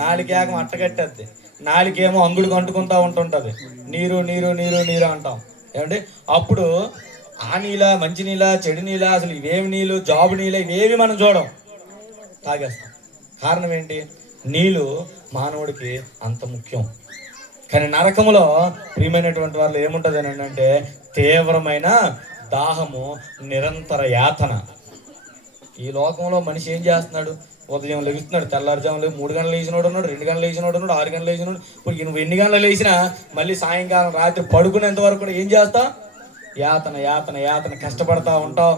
నాలుగేగం అట్టగట్టద్ది, నాలుగేమో అంగుడు కంటుకుంటా ఉంటుంటది, నీరు నీరు నీరు నీరు అంటాం. ఏమంటే అప్పుడు ఆ నీళ్ళ, మంచి నీళ్ళ, చెడు నీళ్ళ, అసలు ఇవేమి నీళ్ళు, జాబు నీళ్ళ, ఇవేవి మనం చూడం, తాగేస్తాం. కారణం ఏంటి? నీళ్ళు మానవుడికి అంత ముఖ్యం. కానీ నరకములో ప్రియమైనటువంటి వాళ్ళు ఏముంటుంది అని అంటే తీవ్రమైన దాహము, నిరంతర యాతన. ఈ లోకంలో మనిషి ఏం చేస్తున్నాడు? ఉదయం లెగుస్తున్నాడు, తెల్లారుజాములు 3 గంటలు లేచినోడు ఉన్నాడు, 2 గంటలు లేచినోడు ఉన్నాడు, 6 గంటలు లేచినోడు. ఇప్పుడు నువ్వు ఎన్ని గంటలు లేచినా మళ్ళీ సాయంకాలం రాత్రి పడుకునేంత వరకు కూడా ఏం చేస్తావు? యాతన యాతన యాతన, కష్టపడతా ఉంటావు,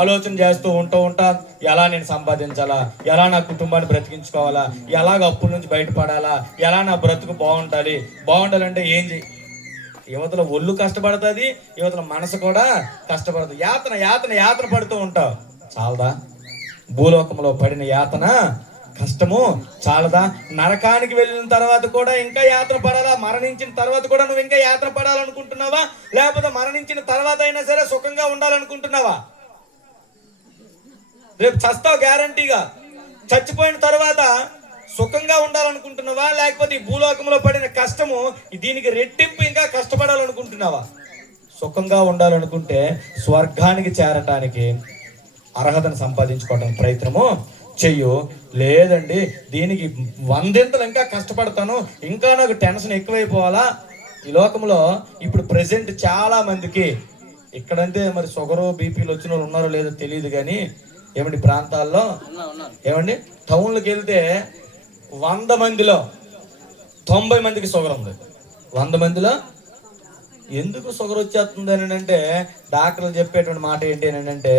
ఆలోచన చేస్తూ ఉంటా, ఎలా నేను సంపాదించాలా, ఎలా నా కుటుంబాన్ని బ్రతికించుకోవాలా, ఎలాగ అప్పుల నుంచి బయటపడాలా, ఎలా నా బ్రతుకు బాగుండాలంటే ఏం చెయ్యి. యువతల ఒళ్ళు కష్టపడుతుంది, యువతల మనసు కూడా కష్టపడుతుంది. యాతన యాతన యాతన పడుతూ ఉంటావు. చాలదా? భూలోకంలో పడిన యాతన, కష్టము చాలదా? నరకానికి వెళ్ళిన తర్వాత కూడా ఇంకా యాతన పడాలా? మరణించిన తర్వాత కూడా నువ్వు ఇంకా యాతన పడాలనుకుంటున్నావా? లేకపోతే మరణించిన తర్వాత అయినా సరే సుఖంగా ఉండాలనుకుంటున్నావా? రేపు చస్తావు గ్యారంటీగా. చచ్చిపోయిన తర్వాత సుఖంగా ఉండాలనుకుంటున్నావా? లేకపోతే ఈ భూలోకంలో పడిన కష్టము దీనికి రెట్టింపు ఇంకా కష్టపడాలనుకుంటున్నావా? సుఖంగా ఉండాలనుకుంటే స్వర్గానికి చేరటానికి అర్హతను సంపాదించుకోవడానికి ప్రయత్నము చెయ్యు. లేదండి దీనికి 100 ఇంకా కష్టపడతాను, ఇంకా నాకు టెన్షన్ ఎక్కువైపోవాలా. ఈ లోకంలో ఇప్పుడు ప్రెసెంట్ చాలా మందికి ఇక్కడంటే మరి షుగరు బీపీలు వచ్చిన వాళ్ళు ఉన్నారో లేదో తెలియదు, కానీ ఏమండి ప్రాంతాల్లో ఏమండి టౌన్లకు వెళ్తే 100 మందిలో 90 మందికి షుగర్ ఉంది. 100 మందిలో ఎందుకు షుగర్ వచ్చేస్తుంది అని అంటే డాక్టర్లు చెప్పేటువంటి మాట ఏంటి అని అంటే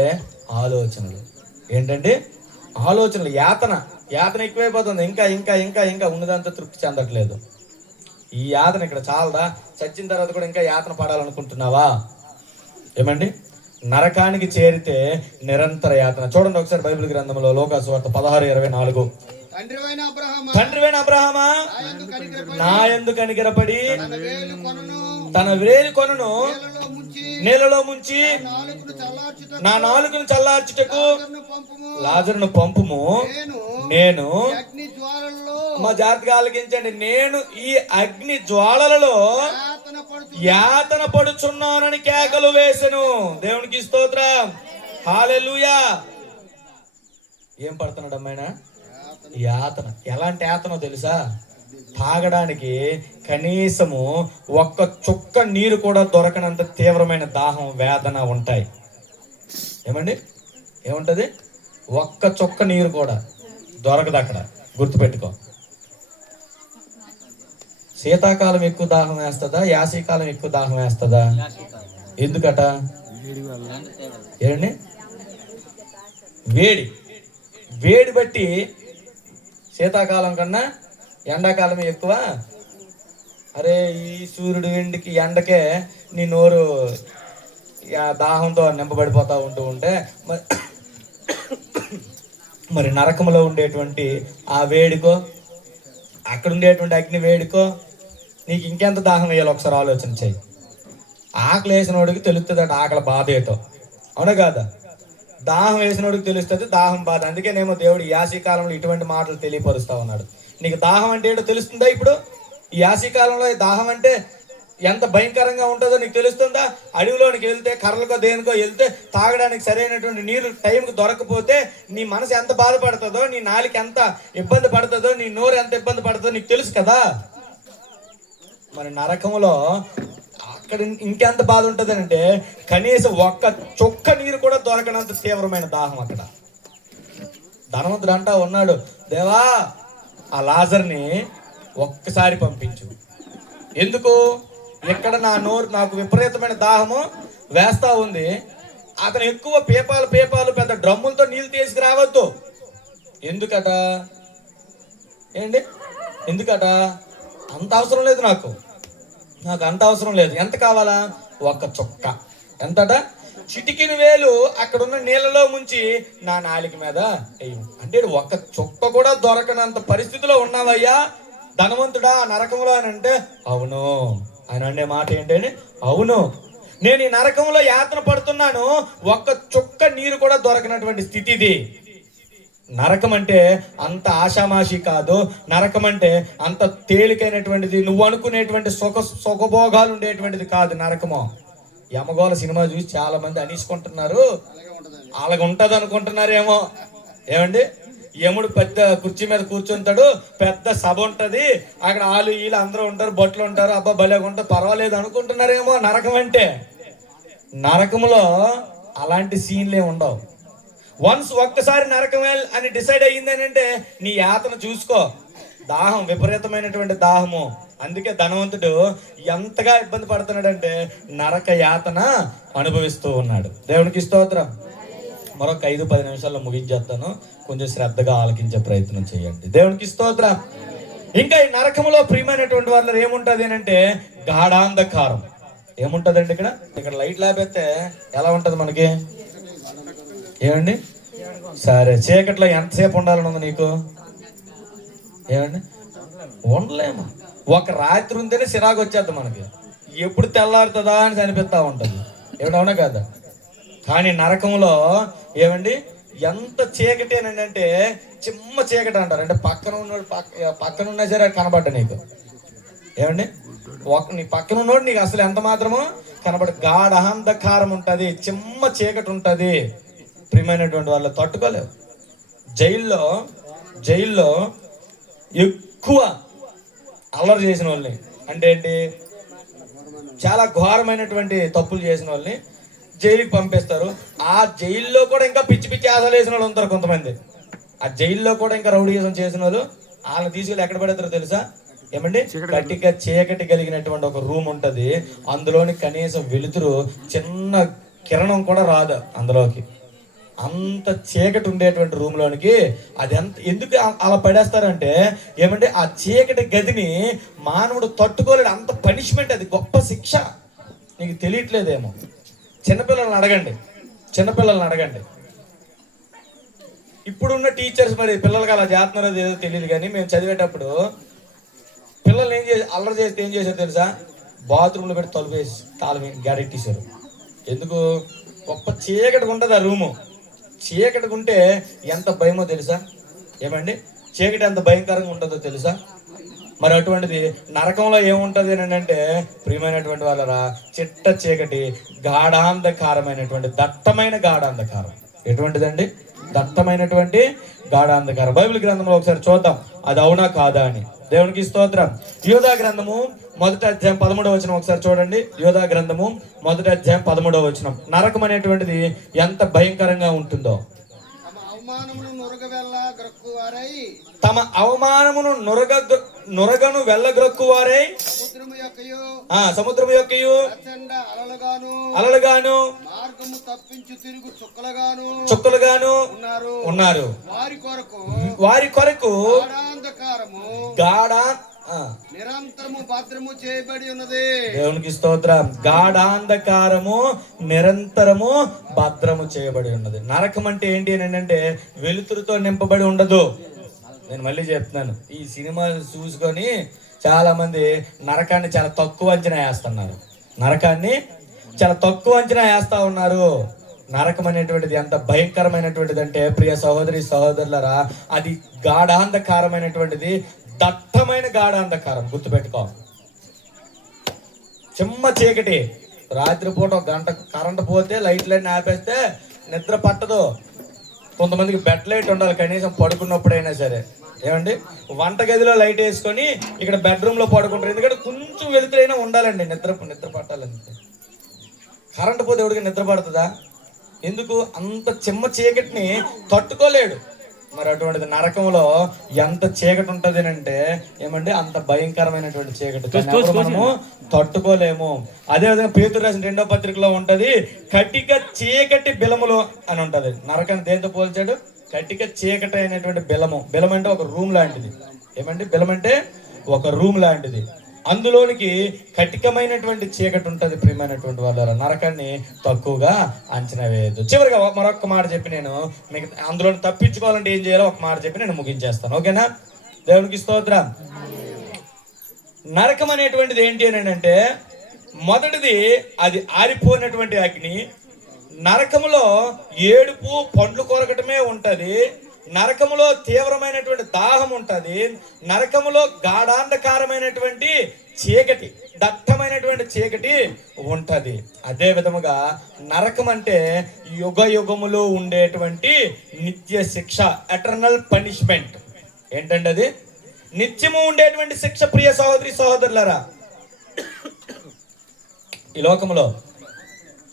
ఆలోచనలు. ఏంటంటే ఆలోచనలు, యాతన ఎక్కువైపోతుంది. ఇంకా ఇంకా ఇంకా ఇంకా ఉన్నదంతా తృప్తి చెందట్లేదు. ఈ యాతన ఇక్కడ చాలదా? చచ్చిన తర్వాత కూడా ఇంకా యాతన పడాలనుకుంటున్నావా? ఏమండి నరకానికి చేరితే నిరంతర యాతన. చూడండి ఒకసారి బైబిల్ గ్రంథంలో లోకాసువార్త 16:24. తండ్రివైన అబ్రహామా, నా యందు కనికరపడి తన వేలి కొనను నీళ్ళలో ముంచి నా నాలుకను చల్లార్చుటకు లాజరును పంపుము. నేను మా జాగ్రత్తగా ఆలకించండి, నేను ఈ అగ్ని జ్వాలలలో యాతన పడుచున్నానని కేకలు వేసెను. దేవునికి స్తోత్రం, హల్లెలూయా. ఏం పడుతున్నాడు అమ్మాయినా? యాతన. ఎలాంటి యాతనో తెలుసా? తాగడానికి కనీసము ఒక్క చుక్క నీరు కూడా దొరకనంత తీవ్రమైన దాహం, వేదన ఉంటాయి. ఏమండి ఏముంటది? ఒక్క చుక్క నీరు కూడా దొరకదు అక్కడ, గుర్తుపెట్టుకో. శీతాకాలం ఎక్కువ దాహం వేస్తుందా, యాసీకాలం ఎక్కువ దాహం వేస్తుందా? ఎందుకట? ఏండి వేడి బట్టి శీతాకాలం కన్నా ఎండాకాలమే ఎక్కువ. అరే ఈ సూర్యుడు ఎండికి ఎండకే నీ నోరు దాహంతో నింపబడిపోతూ ఉంటే మరి నరకంలో ఉండేటువంటి ఆ వేడికో, అక్కడ ఉండేటువంటి అగ్ని వేడికో నీకు ఇంకెంత దాహం వేయాలో ఒకసారి ఆలోచన చెయ్యి. ఆకలి వేసినోడికి తెలుస్తుంది అట ఆకలి బాధ ఏటో, అవునా కాదా? దాహం వేసినోడికి తెలుస్తుంది దాహం బాధ. అందుకేనేమో దేవుడు యాసీ కాలంలో ఇటువంటి మాటలు తెలియపరుస్తా ఉన్నాడు. నీకు దాహం అంటే ఏంటో తెలుస్తుందా? ఇప్పుడు ఈ యాసీ కాలంలో దాహం అంటే ఎంత భయంకరంగా ఉంటుందో నీకు తెలుస్తుందా? అడవిలోనికి వెళ్తే, కర్రలకో దేనికో వెళ్తే తాగడానికి సరైనటువంటి నీరు టైంకి దొరకపోతే నీ మనసు ఎంత బాధపడుతుందో, నీ నాలుక ఎంత ఇబ్బంది పడుతుందో, నీ నోరు ఎంత ఇబ్బంది పడుతుందో నీకు తెలుసు కదా. మరి నరకంలో అక్కడ ఇంకెంత బాధ ఉంటుంది అంటే కనీసం ఒక్క చుక్క నీరు కూడా దొరకనంత తీవ్రమైన దాహం అక్కడ. ధనవంతుడు అంటా ఉన్నాడు, దేవా ఆ లాజర్ని ఒక్కసారి పంపించు. ఎందుకు? ఇక్కడ నా నోరు నాకు విపరీతమైన దాహము వేస్తా ఉంది. అతను ఎక్కువ పేపాలు పెద్ద డ్రమ్ములతో నీళ్ళు తీసుకురావద్దు. ఎందుకట? ఏంటి ఎందుకట? అంత అవసరం లేదు నాకు అంత అవసరం లేదు. ఎంత కావాలా? ఒక్క చుక్క. ఎంతట? చిటికిన వేలు అక్కడున్న నీళ్ళలో ముంచి నా నాలిక మీద వేయు. అంటే ఒక్క చుక్క కూడా దొరకనంత పరిస్థితిలో ఉన్నావయ్యా ధనవంతుడా నరకంలో అని అంటే అవును. ఆయన అనే మాట ఏంటంటే అవును. నేను ఈ నరకంలో యాతన పడుతున్నాను, ఒక్క చుక్క నీరు కూడా దొరకనటువంటి స్థితి ఇది. నరకం అంటే అంత ఆషామాషి కాదు. నరకం అంటే అంత తేలికైనటువంటిది, నువ్వు అనుకునేటువంటి సుఖభోగాలు ఉండేటువంటిది కాదు నరకము. యమగోళ సినిమా చూసి చాలా మంది అనేసుకుంటున్నారు, అలాగ ఉంటది అనుకుంటున్నారేమో. ఏమండి, యముడు పెద్ద కుర్చీ మీద కూర్చుంటాడు, పెద్ద సభ ఉంటది, అక్కడ ఆలు వీళ్ళు అందరూ ఉంటారు, బొట్లు ఉంటారు, అబ్బా భలేగా ఉంటారు, పర్వాలేదు అనుకుంటున్నారేమో. నరకం అంటే, నరకంలో అలాంటి సీన్లే ఉండవు. వన్స్ ఒక్కసారి నరకం అని డిసైడ్ అయ్యిందని అంటే నీ యాతన చూసుకో. దాహం, విపరీతమైనటువంటి దాహము. అందుకే ధనవంతుడు ఎంతగా ఇబ్బంది పడుతున్నాడంటే నరక యాతన అనుభవిస్తూ ఉన్నాడు. దేవునికి స్తోత్రం. మరొక 5-10 నిమిషాల్లో ముగించేస్తాను, కొంచెం శ్రద్ధగా ఆలకించే ప్రయత్నం చేయండి. దేవునికి స్తోత్రం. ఇంకా ఈ నరకములో ప్రియమైనటువంటి వాళ్ళు ఏముంటది అంటే గాఢాంధకారం. ఏముంటదండి ఇక్కడ లైట్ లేకపోతే ఎలా ఉంటది మనకి? ఏమండి, సరే చీకట్లో ఎంతసేపు ఉండాలని ఉంది నీకు? ఏమండి, ఉండలేము. ఒక రాత్రి ఉంటేనే చిరాకు వచ్చేద్ది మనకి, ఎప్పుడు తెల్లారుతుందా అని అనిపిస్తా ఉంటుంది. ఏమిటవునా కదా? కానీ నరకంలో ఏమండి, ఎంత చీకటి అని అంటే చిమ్మ చీకటి అంటారు. అంటే పక్కన ఉన్నా సరే కనబడ్డ నీకు. ఏమండి, నీ పక్కన ఉన్నోడు నీకు అసలు ఎంత మాత్రమో కనబడ. గాఢాంధకారం ఉంటుంది, చిమ్మ చీకటి ఉంటుంది. ప్రియమైనటువంటి వాళ్ళు తట్టుకోలేవు. జైల్లో ఎక్కువ అల్లరి చేసిన వాళ్ళని, అంటే ఏంటి, చాలా ఘోరమైనటువంటి తప్పులు చేసిన వాళ్ళని జైలుకి పంపిస్తారు. ఆ జైల్లో కూడా ఇంకా పిచ్చి పిచ్చి ఆశలు వేసిన వాళ్ళు ఉంటారు కొంతమంది. ఆ జైల్లో కూడా ఇంకా రౌడీజం చేసిన వాళ్ళు, వాళ్ళని తీసుకెళ్ళి ఎక్కడ పడతారో తెలుసా? ఏమండి, గట్టిగా చీకటి కలిగినటువంటి ఒక రూమ్ ఉంటది. అందులోని కనీసం వెలుతురు, చిన్న కిరణం కూడా రాదు అందులోకి. అంత చీకటి ఉండేటువంటి రూమ్ లోనికి అది ఎందుకు అలా పడేస్తారంటే ఏమంటే ఆ చీకటి గదిని మానవుడు తట్టుకోలేడు. అంత పనిష్మెంట్, అది గొప్ప శిక్ష. నీకు తెలియట్లేదేమో. చిన్నపిల్లల్ని అడగండి. ఇప్పుడున్న టీచర్స్ మరి పిల్లలకి అలా చేస్తున్నారో ఏదో తెలియదు, కానీ మేము చదివేటప్పుడు పిల్లల్ని అల్లరి చేస్తే ఏం చేశారు తెలుసా? బాత్రూంలో పెట్టి తలుపు వేసి తాళం గడెట్టేశారు. ఎందుకు? గొప్ప చీకటి ఉంటుంది ఆ రూము. చీకటి ఉంటే ఎంత భయమో తెలుసా? ఏమండి, చీకటి ఎంత భయంకరంగా ఉంటుందో తెలుసా? మరి అటువంటిది నరకంలో ఏముంటది అని అంటే ప్రియమైనటువంటి వాళ్ళరా, చిట్ట చీకటి, గాఢాంధకారమైనటువంటి దట్టమైన గాఢాంధకారం. ఎటువంటిదండి? దట్టమైనటువంటి గాఢాంధకారం. బైబిల్ గ్రంథంలో ఒకసారి చూద్దాం, అది అవునా కాదా అని. దేవునికి స్తోత్రం. యోధా గ్రంథము 1వ అధ్యాయం 13వ వచనం ఒకసారి చూడండి. యోధా గ్రంథము 1వ అధ్యాయం 13వ వచనం. నరకం అనేటువంటిది ఎంత భయంకరంగా ఉంటుందో. తమ అవమానమును నురగను వెళ్ళగ్రక్కువారై సముద్రము యొక్కయు అలలుగాను చుక్కలుగాను ఉన్నారు. వారి కొరకు నిరంతరము భద్రము చేయబడి ఉన్నది. దేవునికి స్తోత్రం. గాఢాంధకారము నిరంతరము భద్రము చేయబడి ఉన్నది. నరకం అంటే ఏంటి అని అంటే వెలుతురుతో నింపబడి ఉండదు. నేను మళ్ళీ చెప్తున్నాను, ఈ సినిమా చూసుకొని చాలా మంది నరకాన్ని చాలా తక్కువ అంచనా వేస్తున్నారు. నరకం అనేటువంటిది ఎంత భయంకరమైనటువంటిది అంటే ప్రియ సహోదరి సహోదరులరా, అది గాఢాంధకారమైనటువంటిది, దట్టమైన గాఢాంధకారం. గుర్తుపెట్టుకో. చిమ్మ చీకటి, రాత్రిపూట 1 గంట కరెంట్ పోతే లైట్లన్నీ ఆపేస్తే నిద్ర పట్టదు. కొంతమందికి బెడ్ లైట్ ఉండాలి కనీసం పడుకున్నప్పుడైనా సరే. ఏమండి, వంటగదిలో లైట్ వేసుకొని ఇక్కడ బెడ్రూమ్ లో పడుకుంటారు. ఎందుకంటే కొంచెం వెలుతురైనా ఉండాలండి, నిద్ర పట్టాలంటే. కరెంట్ పోతే ఎవరికి నిద్ర పడుతుందా? ఎందుకు? అంత చిమ్మ చీకటిని తట్టుకోలేడు. మరి అటువంటిది నరకంలో ఎంత చీకటి ఉంటది అంటే ఏమంటే అంత భయంకరమైనటువంటి చీకటి మనము తట్టుకోలేము. అదేవిధంగా పేతురు రాసిన 2వ పత్రికలో ఉంటది, కటిక చీకటి బిలములు అని ఉంటది. నరకాన్ని దేంతో పోల్చాడు? కటిక చీకటి అయినటువంటి బిలము. బిలం అంటే ఒక రూమ్ లాంటిది. ఏమంటే బిలం అంటే ఒక రూమ్ లాంటిది. అందులోనికి కటికమైనటువంటి చీకటి ఉంటది. ప్రియమైనటువంటి వాళ్ళ నరకాన్ని తక్కువగా అంచనా వేయద్దు. చివరిగా మరొక మాట చెప్పి నేను మీకు అందులో తప్పించుకోవాలంటే ఏం చేయాలో ఒక మాట చెప్పి నేను ముగించేస్తాను. ఓకేనా? దేవునికి స్తోత్రం. నరకం అనేటువంటిది ఏంటి అని అంటే మొదటిది అది ఆరిపోయినటువంటి అగ్ని. నరకములో ఏడుపు, పండ్లు కొరకటమే ఉంటది. నరకములో తీవ్రమైనటువంటి దాహం ఉంటది. నరకములో గాఢాంధకారమైనటువంటి చీకటి, దట్టమైనటువంటి చీకటి ఉంటది. అదే విధముగా నరకం అంటే యుగ యుగములు ఉండేటువంటి నిత్య శిక్ష, ఎటర్నల్ పనిష్మెంట్. ఏంటంటే అది నిత్యము ఉండేటువంటి శిక్ష. ప్రియ సహోదరి సహోదరులారా, ఈ లోకంలో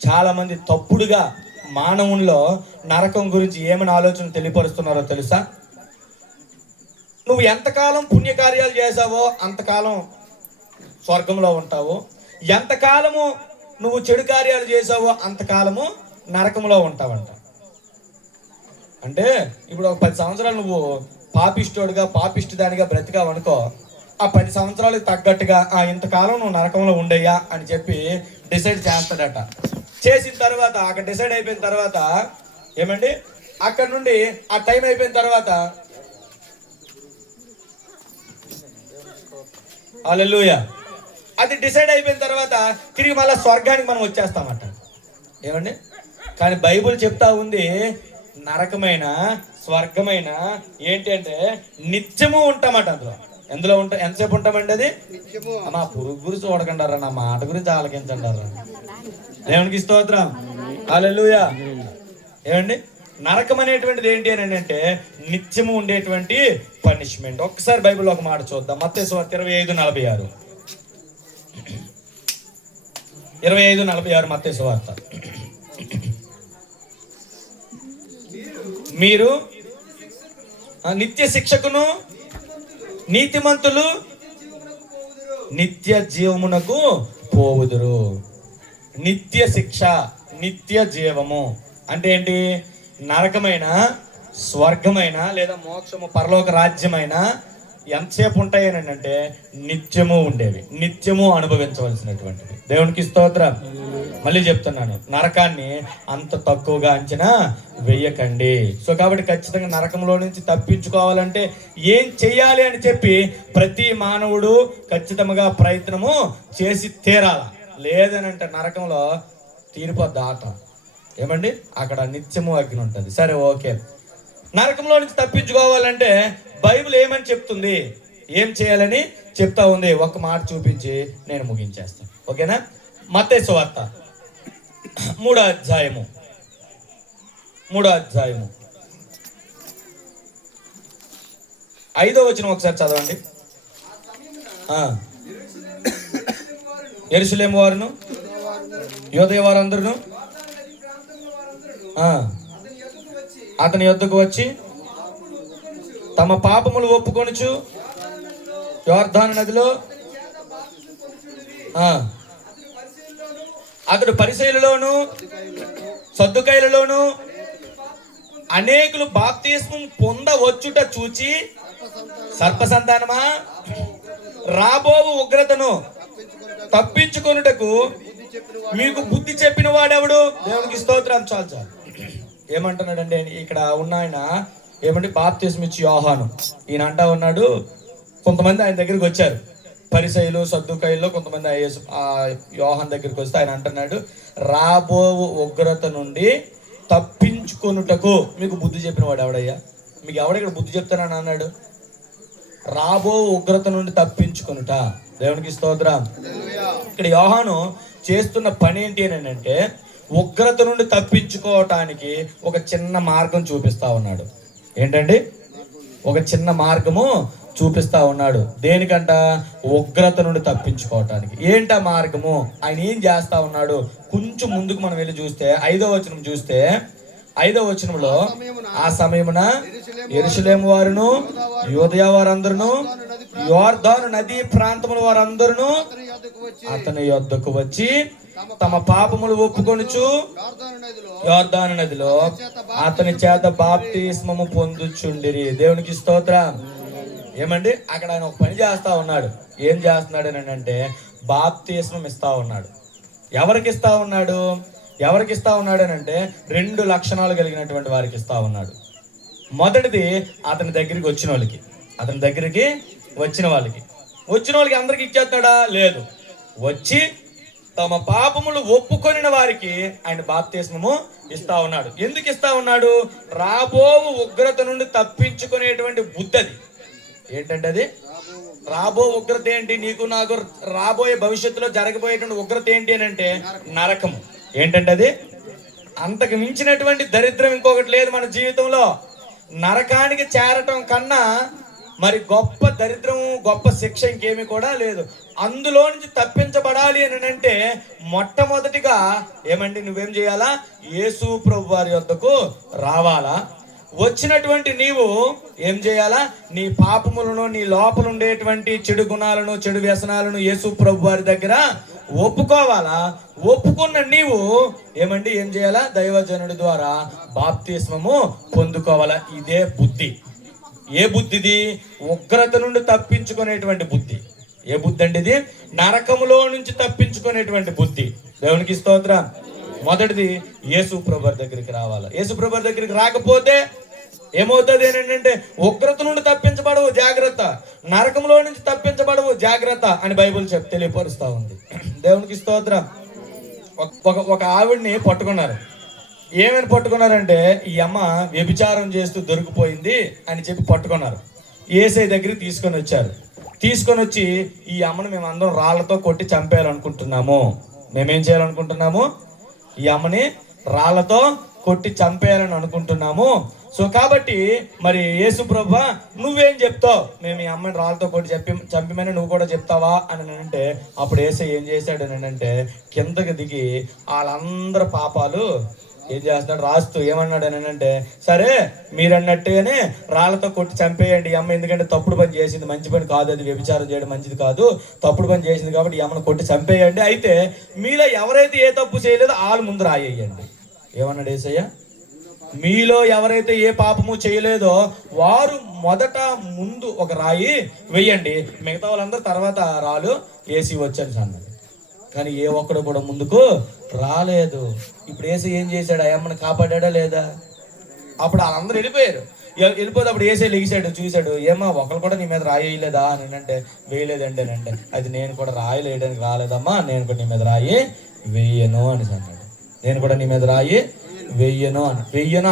చాలా మంది తప్పుడుగా మానవుల్లో నరకం గురించి ఏమని ఆలోచన తెలియపరుస్తున్నారో తెలుసా? నువ్వు ఎంతకాలం పుణ్యకార్యాలు చేసావో అంతకాలం స్వర్గంలో ఉంటావు, ఎంతకాలము నువ్వు చెడు కార్యాలు చేసావో అంతకాలము నరకంలో ఉంటావంట. అంటే ఇప్పుడు ఒక 10 సంవత్సరాలు నువ్వు పాపిష్టి దానిగా బ్రతికావు అనుకో, ఆ 10 సంవత్సరాలకు తగ్గట్టుగా ఇంతకాలం నువ్వు నరకంలో ఉండయ్యా అని చెప్పి డిసైడ్ చేస్తాడట. చేసిన తర్వాత అక్కడ డిసైడ్ అయిపోయిన తర్వాత ఏమండి, అక్కడ నుండి ఆ టైం అయిపోయిన తర్వాత హల్లెలూయా, అది డిసైడ్ అయిపోయిన తర్వాత తిరిగి మళ్ళీ స్వర్గానికి మనం వచ్చేస్తామట. ఏమండి, కానీ బైబుల్ చెప్తా ఉంది నరకమైన స్వర్గమైన ఏంటి అంటే నిత్యము ఉంటామట. ఎందులో ఉంటాం? ఎంతసేపు ఉంటామండి? అది మా పురుగు గురించి చూడకండారా, నా మాట గురించి ఆలకించండారా. దేవునికి స్తోత్రం, హల్లెలూయా. ఏమండి, నరకం అనేటువంటిది ఏంటి అని అంటే నిత్యము ఉండేటువంటి పనిష్మెంట్. ఒక్కసారి బైబిల్లో ఒక మాట చూద్దాం. మత్తయి సువార్త 25:46. 25:46 మత్తయి సువార్త. మీరు నిత్య శిక్షకును నీతిమంతులు నిత్య జీవమునకు పోవుదురు. నిత్య శిక్ష, నిత్య జీవము అంటే ఏంటి? నరకమైన, స్వర్గమైన లేదా మోక్షము, పరలోక రాజ్యమైన ఎంతసేపు ఉంటాయి అని అంటే నిత్యము ఉండేవి, నిత్యము అనుభవించవలసినటువంటివి. దేవునికి స్తోత్రం. మళ్ళీ చెప్తున్నాను, నరకాన్ని అంత తక్కువగా అంచనా వెయ్యకండి. సో కాబట్టి ఖచ్చితంగా నరకంలో నుంచి తప్పించుకోవాలంటే ఏం చెయ్యాలి అని చెప్పి ప్రతి మానవుడు ఖచ్చితంగా ప్రయత్నము చేసి తీరాల. లేదనంటే నరకంలో తీరిపోద్ది ఆట. ఏమండి, అక్కడ నిత్యము అగ్ని ఉంటుంది. సరే, ఓకే. నరకంలో నుంచి తప్పించుకోవాలంటే బైబిల్ ఏమని చెప్తుంది, ఏం చేయాలని చెప్తా ఉంది? ఒక మాట చూపించి నేను ముగించేస్తాను, ఓకేనా? మత్తయి సువార్త 3వ అధ్యాయము 5వ వచనం ఒకసారి చదవండి. యెరూషలేము వారును యూదయ వారందరూ అతని యొద్దకు వచ్చి తమ పాపములు ఒప్పుకొనుచు యోర్దాను నదిలో అతడు పరిసయ్యులలోను సద్దుకయ్యులలోను అనేకులు బాప్తిస్మం పొందవచ్చుట చూచి, సర్ప సంతానమా, రాబోవు ఉగ్రతను తప్పించుకొనుటకు మీకు బుద్ధి చెప్పిన వాడెవడు? దేవునికి స్తోత్రం. చాలు. ఏమంటున్నాడంటే ఇక్కడ ఉన్న ఆయన ఏమంటే బాప్తిస్మం ఇచ్చి యోహాను ఈయన అంటా ఉన్నాడు. కొంతమంది ఆయన దగ్గరికి వచ్చారు, పరిసయ్యులు సద్దుకయ్యుల్లో కొంతమంది యోహాన్ దగ్గరికి వస్తే ఆయన అంటున్నాడు, రాబో ఉగ్రత నుండి తప్పించుకొనుటకు మీకు బుద్ధి చెప్పిన వాడు ఎవడయ్యా? మీకు ఎవడ బుద్ధి చెప్తానని అన్నాడు? రాబో ఉగ్రత నుండి తప్పించుకొనుట. దేవునికి స్తోత్రం. ఇక్కడ యోహాను చేస్తున్న పని ఏంటి అని అంటే ఉగ్రత నుండి తప్పించుకోవటానికి ఒక చిన్న మార్గం చూపిస్తా ఉన్నాడు. ఏంటండి? ఒక చిన్న మార్గము చూపిస్తా ఉన్నాడు. దేనికంట? ఉగ్రత నుండి తప్పించుకోవటానికి. ఏంటా మార్గము? ఆయన ఏం చేస్తా ఉన్నాడు? కొంచెం ముందుకు మనం వెళ్ళి చూస్తే 5వ వచనం చూస్తే 5వ వచనంలో ఆ సమయమున యెరూషలేము వారును యూదయ వారందరూ యోర్దాను నదీ ప్రాంతముల వారందరూ అతని యొద్దకు వచ్చి తమ పాపములు ఒప్పుకొనుచు యోర్దాను నదిలో అతని చేత బాప్తిస్మము పొందుచుండిరి. దేవునికి స్తోత్రం. ఏమండి, అక్కడ ఆయన ఒక పని చేస్తా ఉన్నాడు. ఏం చేస్తున్నాడు అని అంటే బాప్తిస్మం ఇస్తా ఉన్నాడు. ఎవరికి ఇస్తా ఉన్నాడు? అని అంటే 2 లక్షణాలు కలిగినటువంటి వారికి ఇస్తా ఉన్నాడు. మొదటిది అతని దగ్గరికి వచ్చిన వాళ్ళకి. వచ్చిన వాళ్ళకి అందరికి ఇచ్చేస్తాడా? లేదు. వచ్చి తమ పాపములు ఒప్పుకొనిన వారికి ఆయన బాప్తిస్మము ఇస్తా ఉన్నాడు. ఎందుకు ఇస్తా ఉన్నాడు? రాబో ఉగ్రత నుండి తప్పించుకునేటువంటి బుద్ధి అది. ఏంటంటే అది రాబో ఉగ్రత ఏంటి? నీకు నాకు రాబోయే భవిష్యత్తులో జరగబోయేటువంటి ఉగ్రత ఏంటి అని అంటే నరకము. ఏంటంటే అది అంతకు మించినటువంటి దరిద్రం ఇంకొకటి లేదు మన జీవితంలో. నరకానికి చేరటం కన్నా మరి గొప్ప దరిద్రము, గొప్ప శిక్ష ఇంకేమీ కూడా లేదు. అందులో నుంచి తప్పించబడాలి అని అంటే మొట్టమొదటిగా ఏమండి, నువ్వేం చేయాలా? యేసు ప్రభు వారి వద్దకు రావాలా. వచ్చినటువంటి నీవు ఏం చేయాలా? నీ పాపములను, నీ లోపల ఉండేటువంటి చెడు గుణాలను, చెడు వ్యసనాలను యేసు ప్రభు వారి దగ్గర ఒప్పుకోవాలా. ఒప్పుకున్న నీవు ఏమండి ఏం చేయాలా? దైవజనుడి ద్వారా బాప్తిస్మము పొందుకోవాలా. ఇదే బుద్ధి. ఏ బుద్ధిది? ఉగ్రత నుండి తప్పించుకునేటువంటి బుద్ధి. ఏ బుద్ధి అండి ఇది? నరకములో నుంచి తప్పించుకునేటువంటి బుద్ధి. దేవునికి స్తోత్రం. మొదటిది యేసు ప్రభు దగ్గరికి రావాలి. యేసు ప్రభు దగ్గరికి రాకపోతే ఏమవుతుంది ఏంటంటే ఉగ్రత నుండి తప్పించబడవు, జాగ్రత్త. నరకంలో నుంచి తప్పించబడవు, జాగ్రత్త అని బైబిల్ తెలియపరుస్తా ఉంది. దేవునికి స్తోత్రం. ఒక ఆవిడ్ని పట్టుకున్నారు. ఏమని పట్టుకున్నారంటే, ఈ అమ్మ వ్యభిచారం చేస్తూ దొరికిపోయింది అని చెప్పి పట్టుకున్నారు. యేసయ్య దగ్గరికి తీసుకొని వచ్చారు. తీసుకొని వచ్చి, ఈ అమ్మను మేము అందరం రాళ్లతో కొట్టి చంపేయాలనుకుంటున్నాము. మేమేం చేయాలనుకుంటున్నాము? ఈ అమ్మని రాళ్లతో కొట్టి చంపేయాలని అనుకుంటున్నాము. సో కాబట్టి మరి యేసు ప్రభువా నువ్వేం చెప్తావు? మేము ఈ అమ్మని రాళ్ళతో కొట్టి చంపిమని నువ్వు కూడా చెప్తావా అని అంటే, అప్పుడు యేసయ్య ఏం చేశాడు అని అంటే, కిందకి దిగి వాళ్ళందరి పాపాలు ఏం చేస్తున్నాడు రాస్తూ ఏమన్నాడు అని అంటే, సరే మీరన్నట్టుగానే రాళ్లతో కొట్టి చంపేయండి ఈ అమ్మ, ఎందుకంటే తప్పుడు పని చేసింది, మంచి పని కాదు, అది వ్యభిచారం చేయడం మంచిది కాదు, తప్పుడు పని చేసింది కాబట్టి ఈ అమ్మను కొట్టి చంపేయండి. అయితే మీలో ఎవరైతే ఏ తప్పు చేయలేదో వాళ్ళు ముందు రాయేయండి. ఏమన్నాడు యేసయ్య? మీలో ఎవరైతే ఏ పాపము చేయలేదో వారు మొదట ముందు ఒక రాయి వెయ్యండి, మిగతా వాళ్ళందరూ తర్వాత రాళ్ళు వేసి వచ్చాను అన్నాడు. కానీ ఏ ఒక్కడు కూడా ముందుకు రాలేదు. ఇప్పుడు ఏసై ఏం చేశాడు? ఆ అమ్మని కాపాడా లేదా? అప్పుడు వాళ్ళందరూ వెళ్ళిపోతే అప్పుడు ఏసై లెగిసాడు, చూశాడు, ఏమా ఒకరు కూడా నీ మీద రాయి వేయలేదా అని అంటే, వేయలేదండి అని అంటే, అది నేను కూడా రాయి వేయడానికి రాలేదమ్మా, నేను కూడా నీ మీద రాయి వెయ్యను అని అన్నాడు. నేను కూడా నీ మీద రాయి వెయ్యను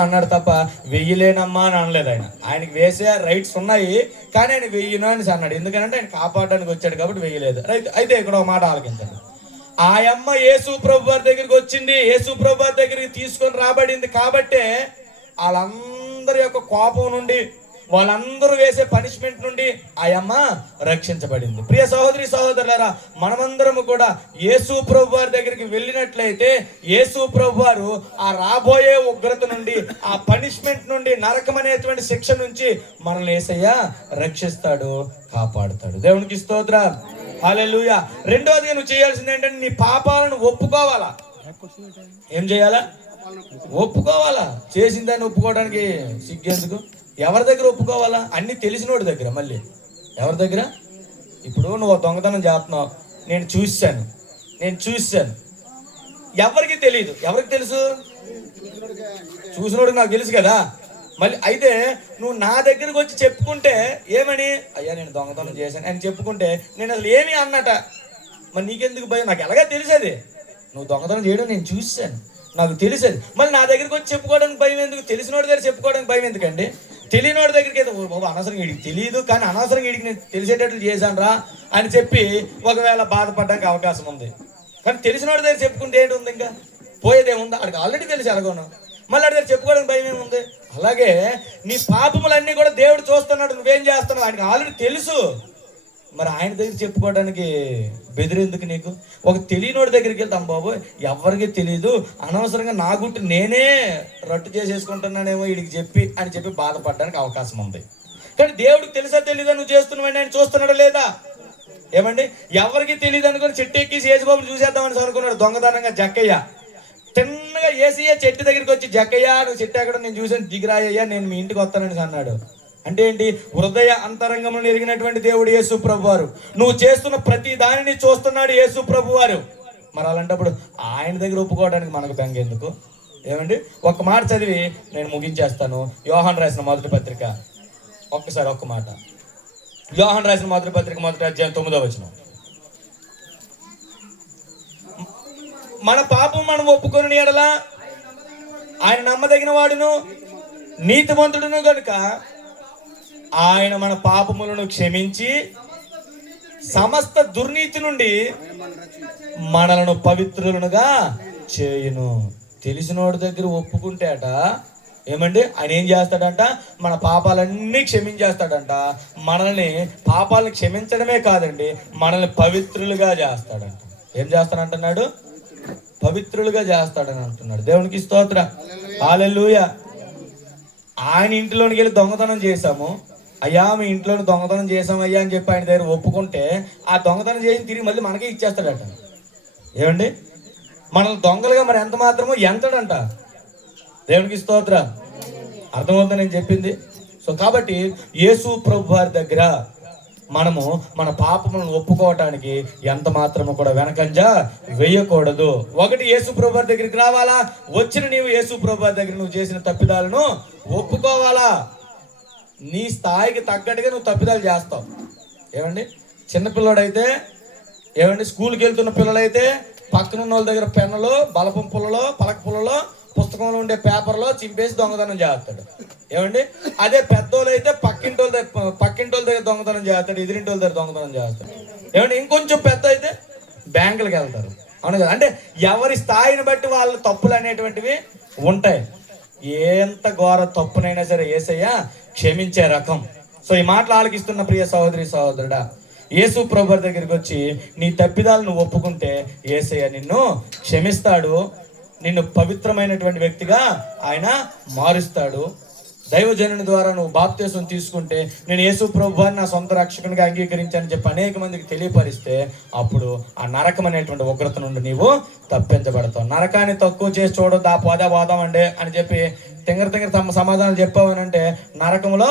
అన్నాడు తప్ప వెయ్యలేనమ్మా అని అనలేదు. ఆయనకి వేసే రైట్స్ ఉన్నాయి, కానీ ఆయన వెయ్యను అని అన్నాడు. ఎందుకంటే ఆయన కాపాడడానికి వచ్చాడు కాబట్టి వెయ్యలేదు. అయితే ఇక్కడ ఒక మాట ఆలకించండి. ఆ అమ్మ యేసు ప్రభు వారి దగ్గరికి వచ్చింది, యేసు ప్రభు వారి దగ్గరికి తీసుకొని రాబడింది కాబట్టే వాళ్ళందరి యొక్క కోపం నుండి, వాళ్ళందరూ వేసే పనిష్మెంట్ నుండి ఆ అమ్మ రక్షించబడింది. ప్రియ సహోదరి సహోదరులారా, మనమందరము కూడా యేసు ప్రభు వారి దగ్గరికి వెళ్ళినట్లయితే యేసు ప్రభు వారు ఆ రాబోయే ఉగ్రత నుండి, ఆ పనిష్మెంట్ నుండి, నరకం అనేటువంటి శిక్ష నుంచి మనల్ని యేసయ్య రక్షిస్తాడు, కాపాడుతాడు. దేవునికి స్తోత్రం. హల్లెలూయా. రెండోదిగా నువ్వు చేయాల్సింది ఏంటంటే, నీ పాపాలను ఒప్పుకోవాలా. ఏం చేయాలా? ఒప్పుకోవాలా. చేసిన దాన్ని ఒప్పుకోవడానికి సిగ్గెందుకు? ఎవరి దగ్గర ఒప్పుకోవాలా? అన్ని తెలిసినోడి దగ్గర. మళ్ళీ ఎవరి దగ్గర? ఇప్పుడు నువ్వు దొంగతనం చేస్తున్నావు, నేను చూశాను, ఎవరికి తెలియదు. ఎవరికి తెలుసు? చూసినోడికి నాకు తెలుసు కదా. మళ్ళీ అయితే నువ్వు నా దగ్గరకు వచ్చి చెప్పుకుంటే ఏమని, అయ్యా నేను దొంగతనం చేశాను అని చెప్పుకుంటే నేను అసలు ఏమి అన్నట. మరి నీకెందుకు భయం? నాకు ఎలాగా తెలిసేది నువ్వు దొంగతనం చేయడం నేను చూశాను, నాకు తెలిసేది. మళ్ళీ నా దగ్గరికి వచ్చి చెప్పుకోవడానికి భయం ఎందుకు? తెలిసినోడి దగ్గర చెప్పుకోవడానికి భయం ఎందుకండి? తెలియనోడి దగ్గరికి అయితే బాబు అనవసరంగా వీడికి తెలియదు, కానీ అనవసరంగా వీడికి నేను తెలిసేటట్లు చేశాను రా అని చెప్పి ఒకవేళ బాధపడడానికి అవకాశం ఉంది. కానీ తెలిసినోడి దగ్గర చెప్పుకుంటే ఏంటి ఉంది? ఇంకా పోయేదేముందా? అడికి ఆల్రెడీ తెలిసి ఎలాగోను, మళ్ళీ అడిగి చెప్పుకోవడానికి భయం ఏముంది? అలాగే నీ పాపములన్నీ కూడా దేవుడు చూస్తున్నాడు, నువ్వేం చేస్తున్నావు ఆయనకి ఆల్రెడీ తెలుసు. మరి ఆయన దగ్గర చెప్పుకోవడానికి బెదిరేందుకు నీకు? ఒక తెలియనోడి దగ్గరికి వెళ్తాం, బాబు ఎవరికి తెలియదు, అనవసరంగా నా గుట్టి నేనే రట్టు చేసేసుకుంటున్నానేమో వీడికి చెప్పి అని చెప్పి బాధపడడానికి అవకాశం ఉంది. కానీ దేవుడికి తెలుసా తెలీదా నువ్వు చేస్తున్నావని? ఆయన చూస్తున్నాడా లేదా? ఏమండి, ఎవరికి తెలియదు అనుకుని చెట్టు ఎక్కేసి యేసుబాబుని చూసేద్దామని అనుకున్నాడు దొంగతనంగా జక్కయ్య. తిన్నగా ఏసయ్య చెట్టు దగ్గరికి వచ్చి, జక్కయ్య నువ్వు చెట్టు ఎక్కడ, నేను చూసాను, దిగిరాయ్యా, నేను మీ ఇంటికి వస్తానని అన్నాడు. అంటే ఏంటి? హృదయ అంతరంగంలో ఎరిగినటువంటి దేవుడు యేసు ప్రభు వారు. నువ్వు చేస్తున్న ప్రతి దానిని చూస్తున్నాడు యేసు ప్రభు వారు. మరి అలాంటప్పుడు ఆయన దగ్గర ఒప్పుకోవడానికి మనకు బెంగ ఎందుకు? ఏమండి, ఒక మాట చదివి నేను ముగించేస్తాను. యోహాను రాసిన మొదటి పత్రిక, ఒక్కసారి ఒక్క మాట. యోహాను రాసిన మొదటి పత్రిక 1వ అధ్యాయం 9వ వచనం. మన పాపం మనం ఒప్పుకొని ఎడలా ఆయన నమ్మదగిన వాడును నీతిమంతుడును కనుక ఆయన మన పాపములను క్షమించి సమస్త దుర్నీతి నుండి మనలను పవిత్రులనుగా చేయును. తెలిసినోడి దగ్గర ఒప్పుకుంటే అట ఏమండి ఆయన ఏం చేస్తాడంట, మన పాపాలన్నీ క్షమించేస్తాడంట. మనల్ని పాపాలను క్షమించడమే కాదండి, మనల్ని పవిత్రులుగా చేస్తాడంట. ఏం చేస్తానంటున్నాడు? పవిత్రులుగా చేస్తాడని అంటున్నాడు. దేవునికి స్తోత్రం, హల్లెలూయా. ఆయన ఇంట్లోనికి వెళ్ళి దొంగతనం చేశాము, అయ్యా మీ ఇంట్లో దొంగతనం చేసామయ్యా అని చెప్పి ఆయన దగ్గర ఒప్పుకుంటే ఆ దొంగతనం చేసి తిరిగి మళ్ళీ మనకే ఇచ్చేస్తాడట. ఏమండి, మనల్ని దొంగలుగా మరి ఎంత మాత్రమో ఎంతడంట. దేవునికి స్తోత్రం, అర్థమవుతుంది నేను చెప్పింది. సో కాబట్టి యేసు ప్రభు వారి దగ్గర మనము మన పాపములను ఒప్పుకోవటానికి ఎంత మాత్రము కూడా వెనకంజ వేయకూడదు. ఒకటి, యేసు ప్రభు వారి దగ్గరికి రావాలా. వచ్చిన నీవు యేసు ప్రభు వారి దగ్గర నువ్వు చేసిన తప్పిదాలను ఒప్పుకోవాలా. నీ స్థాయికి తగ్గట్టుగా నువ్వు తప్పిదాలు చేస్తావు. ఏమండి, చిన్నపిల్లడైతే ఏమండి, స్కూల్కి వెళ్తున్న పిల్లలైతే పక్కనున్న వాళ్ళ దగ్గర పెన్నులో, బలపం పుల్లలో, పలక పుల్లలో, పుస్తకంలో ఉండే పేపర్లో చింపేసి దొంగతనం చేస్తాడు. ఏమండి, అదే పెద్దోళ్ళు అయితే పక్కింటి వాళ్ళ దగ్గర దొంగతనం చేస్తాడు, ఎదిరింటి వాళ్ళ దగ్గర దొంగతనం చేస్తాడు. ఏమండి, ఇంకొంచెం పెద్ద అయితే బ్యాంకులకు వెళ్తారు. అవును కదా. అంటే ఎవరి స్థాయిని బట్టి వాళ్ళ తప్పులు అనేటువంటివి ఉంటాయి. ఎంత ఘోర తప్పునైనా సరే యేసయ్య క్షమించే రకం. సో ఈ మాటలు ఆలకిస్తున్న ప్రియ సహోదరి సహోదరుడా, యేసు ప్రభు దగ్గరికి వచ్చి నీ తప్పిదాలను నువ్వు ఒప్పుకుంటే యేసయ్య నిన్ను క్షమిస్తాడు, నిన్ను పవిత్రమైనటువంటి వ్యక్తిగా ఆయన మారుస్తాడు. దైవజనుని ద్వారా నువ్వు బాప్తిసం తీసుకుంటే నేను యేసు ప్రభువాన్ని నా సొంత రక్షకునిగా అంగీకరించానని చెప్పి అనేక మందికి తెలియపరిస్తే అప్పుడు ఆ నరకం అనేటువంటి ఉగ్రత నుండి నీవు తప్పించబడతావు. నరకాన్ని తక్కువ చేసి చూడొద్దు, ఆ పోదా పోదాం అండి అని చెప్పి తింగర తమ సమాధానం చెప్పావనంటే నరకంలో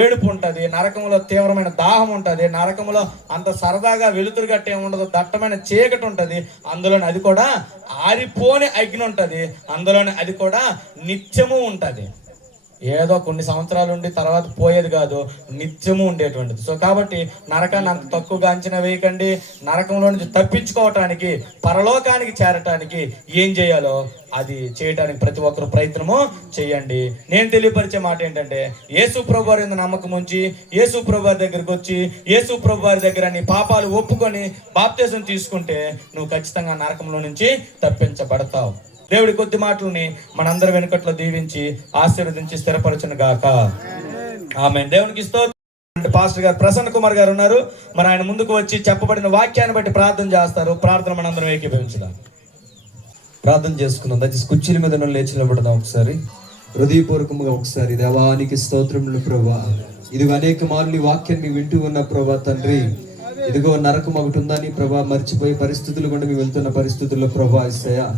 ఏడుపు ఉంటుంది, నరకంలో తీవ్రమైన దాహం ఉంటుంది, నరకంలో అంత సరదాగా వెలుతురు గట్టే ఉండదు, దట్టమైన చీకటి ఉంటుంది, అందులోని అది కూడా ఆరిపోని అగ్ని ఉంటుంది, అందులోని అది కూడా నిత్యము ఉంటుంది. ఏదో కొన్ని సంవత్సరాలు ఉండి తర్వాత పోయేది కాదు, నిత్యము ఉండేటువంటిది. సో కాబట్టి నరకాన్ని అంత తక్కువగా అంచనా వేయకండి. నరకంలో నుంచి తప్పించుకోవటానికి, పరలోకానికి చేరటానికి ఏం చేయాలో అది చేయటానికి ప్రతి ఒక్కరు ప్రయత్నము చేయండి. నేను తెలియపరిచే మాట ఏంటంటే, యేసు ప్రభు వారి నమ్మకం ఉంచి యేసు ప్రభు వారి దగ్గరికి వచ్చి యేసు ప్రభు వారి దగ్గర నీ పాపాలు ఒప్పుకొని బాప్తిసం తీసుకుంటే నువ్వు ఖచ్చితంగా నరకంలో నుంచి తప్పించబడతావు. దేవుడి కొద్ది మాటలని మనందరి వెనుకట్లో దీవించి ఆశీర్వదించి స్థిరపరచును గాక. ఆమేన్. దేవునికి స్తోత్రం. పాస్టర్ గారు ప్రసన్న కుమార్ గారు ఉన్నారు, మరి ఆయన ముందుకు వచ్చి చెప్పబడిన వాక్యాన్ని బట్టి ప్రార్థన చేస్తారు. ప్రార్థన మనందరం ఏకీభవించుదాం. ప్రార్థన చేసుకుందాం. దయచేసి కుర్చీల మీద లేచి నిలబడదాం. ఒకసారి హృదయపూర్వకంగా ఒకసారి దేవానికి స్తోత్రములు ప్రభా. ఇదిగో అనేక మార్లు ఈ వాక్యాన్ని వింటూ ఉన్న ప్రభా తండ్రి, ఇదిగో నరకం ఒకటి ఉందని ప్రభా మర్చిపోయే పరిస్థితులు కూడా మేము వెళ్తున్న పరిస్థితుల్లో ప్రభా ఇస్తాయా,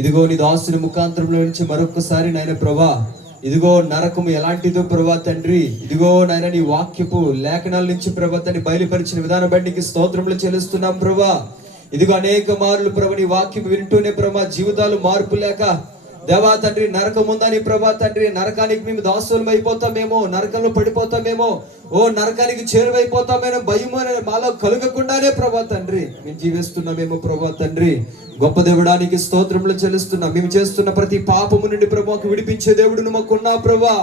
ఇదిగో నీ దాసుని ముఖాంతరంలో నుంచి మరొకసారి నాయన ప్రభా, ఇదిగో నరకము ఎలాంటిదో ప్రభా తండ్రి, ఇదిగో నాయన నీ వాక్యపు లేఖనాల నుంచి ప్రభా తండ్రి బయలుపరిచిన విధానం బట్టి నీకు స్తోత్రములు చెల్లిస్తున్నాం ప్రభా. ఇదిగో అనేక మార్లు ప్రభా నీ వాక్యం వింటూనే ప్రభా జీవితాలు మార్పు లేక దేవా తండ్రి నరకం ఉందని ప్రభా తండ్రి, నరకానికి మేము దాసులం అయిపోతామేమో, నరకంలో పడిపోతామేమో, ఓ నరకానికి చేరువైపోతామేమో భయం మాలో కలుగకుండానే ప్రభా తండ్రి మేము జీవిస్తున్నామేమో ప్రభా తండ్రి. గొప్ప దేవుడానికి స్తోత్రములు చెల్లిస్తున్నాం. మేము చేస్తున్న ప్రతి పాపము నుండి ప్రభువుకు విడిపించే దేవుడు మాకున్నా ప్రభా.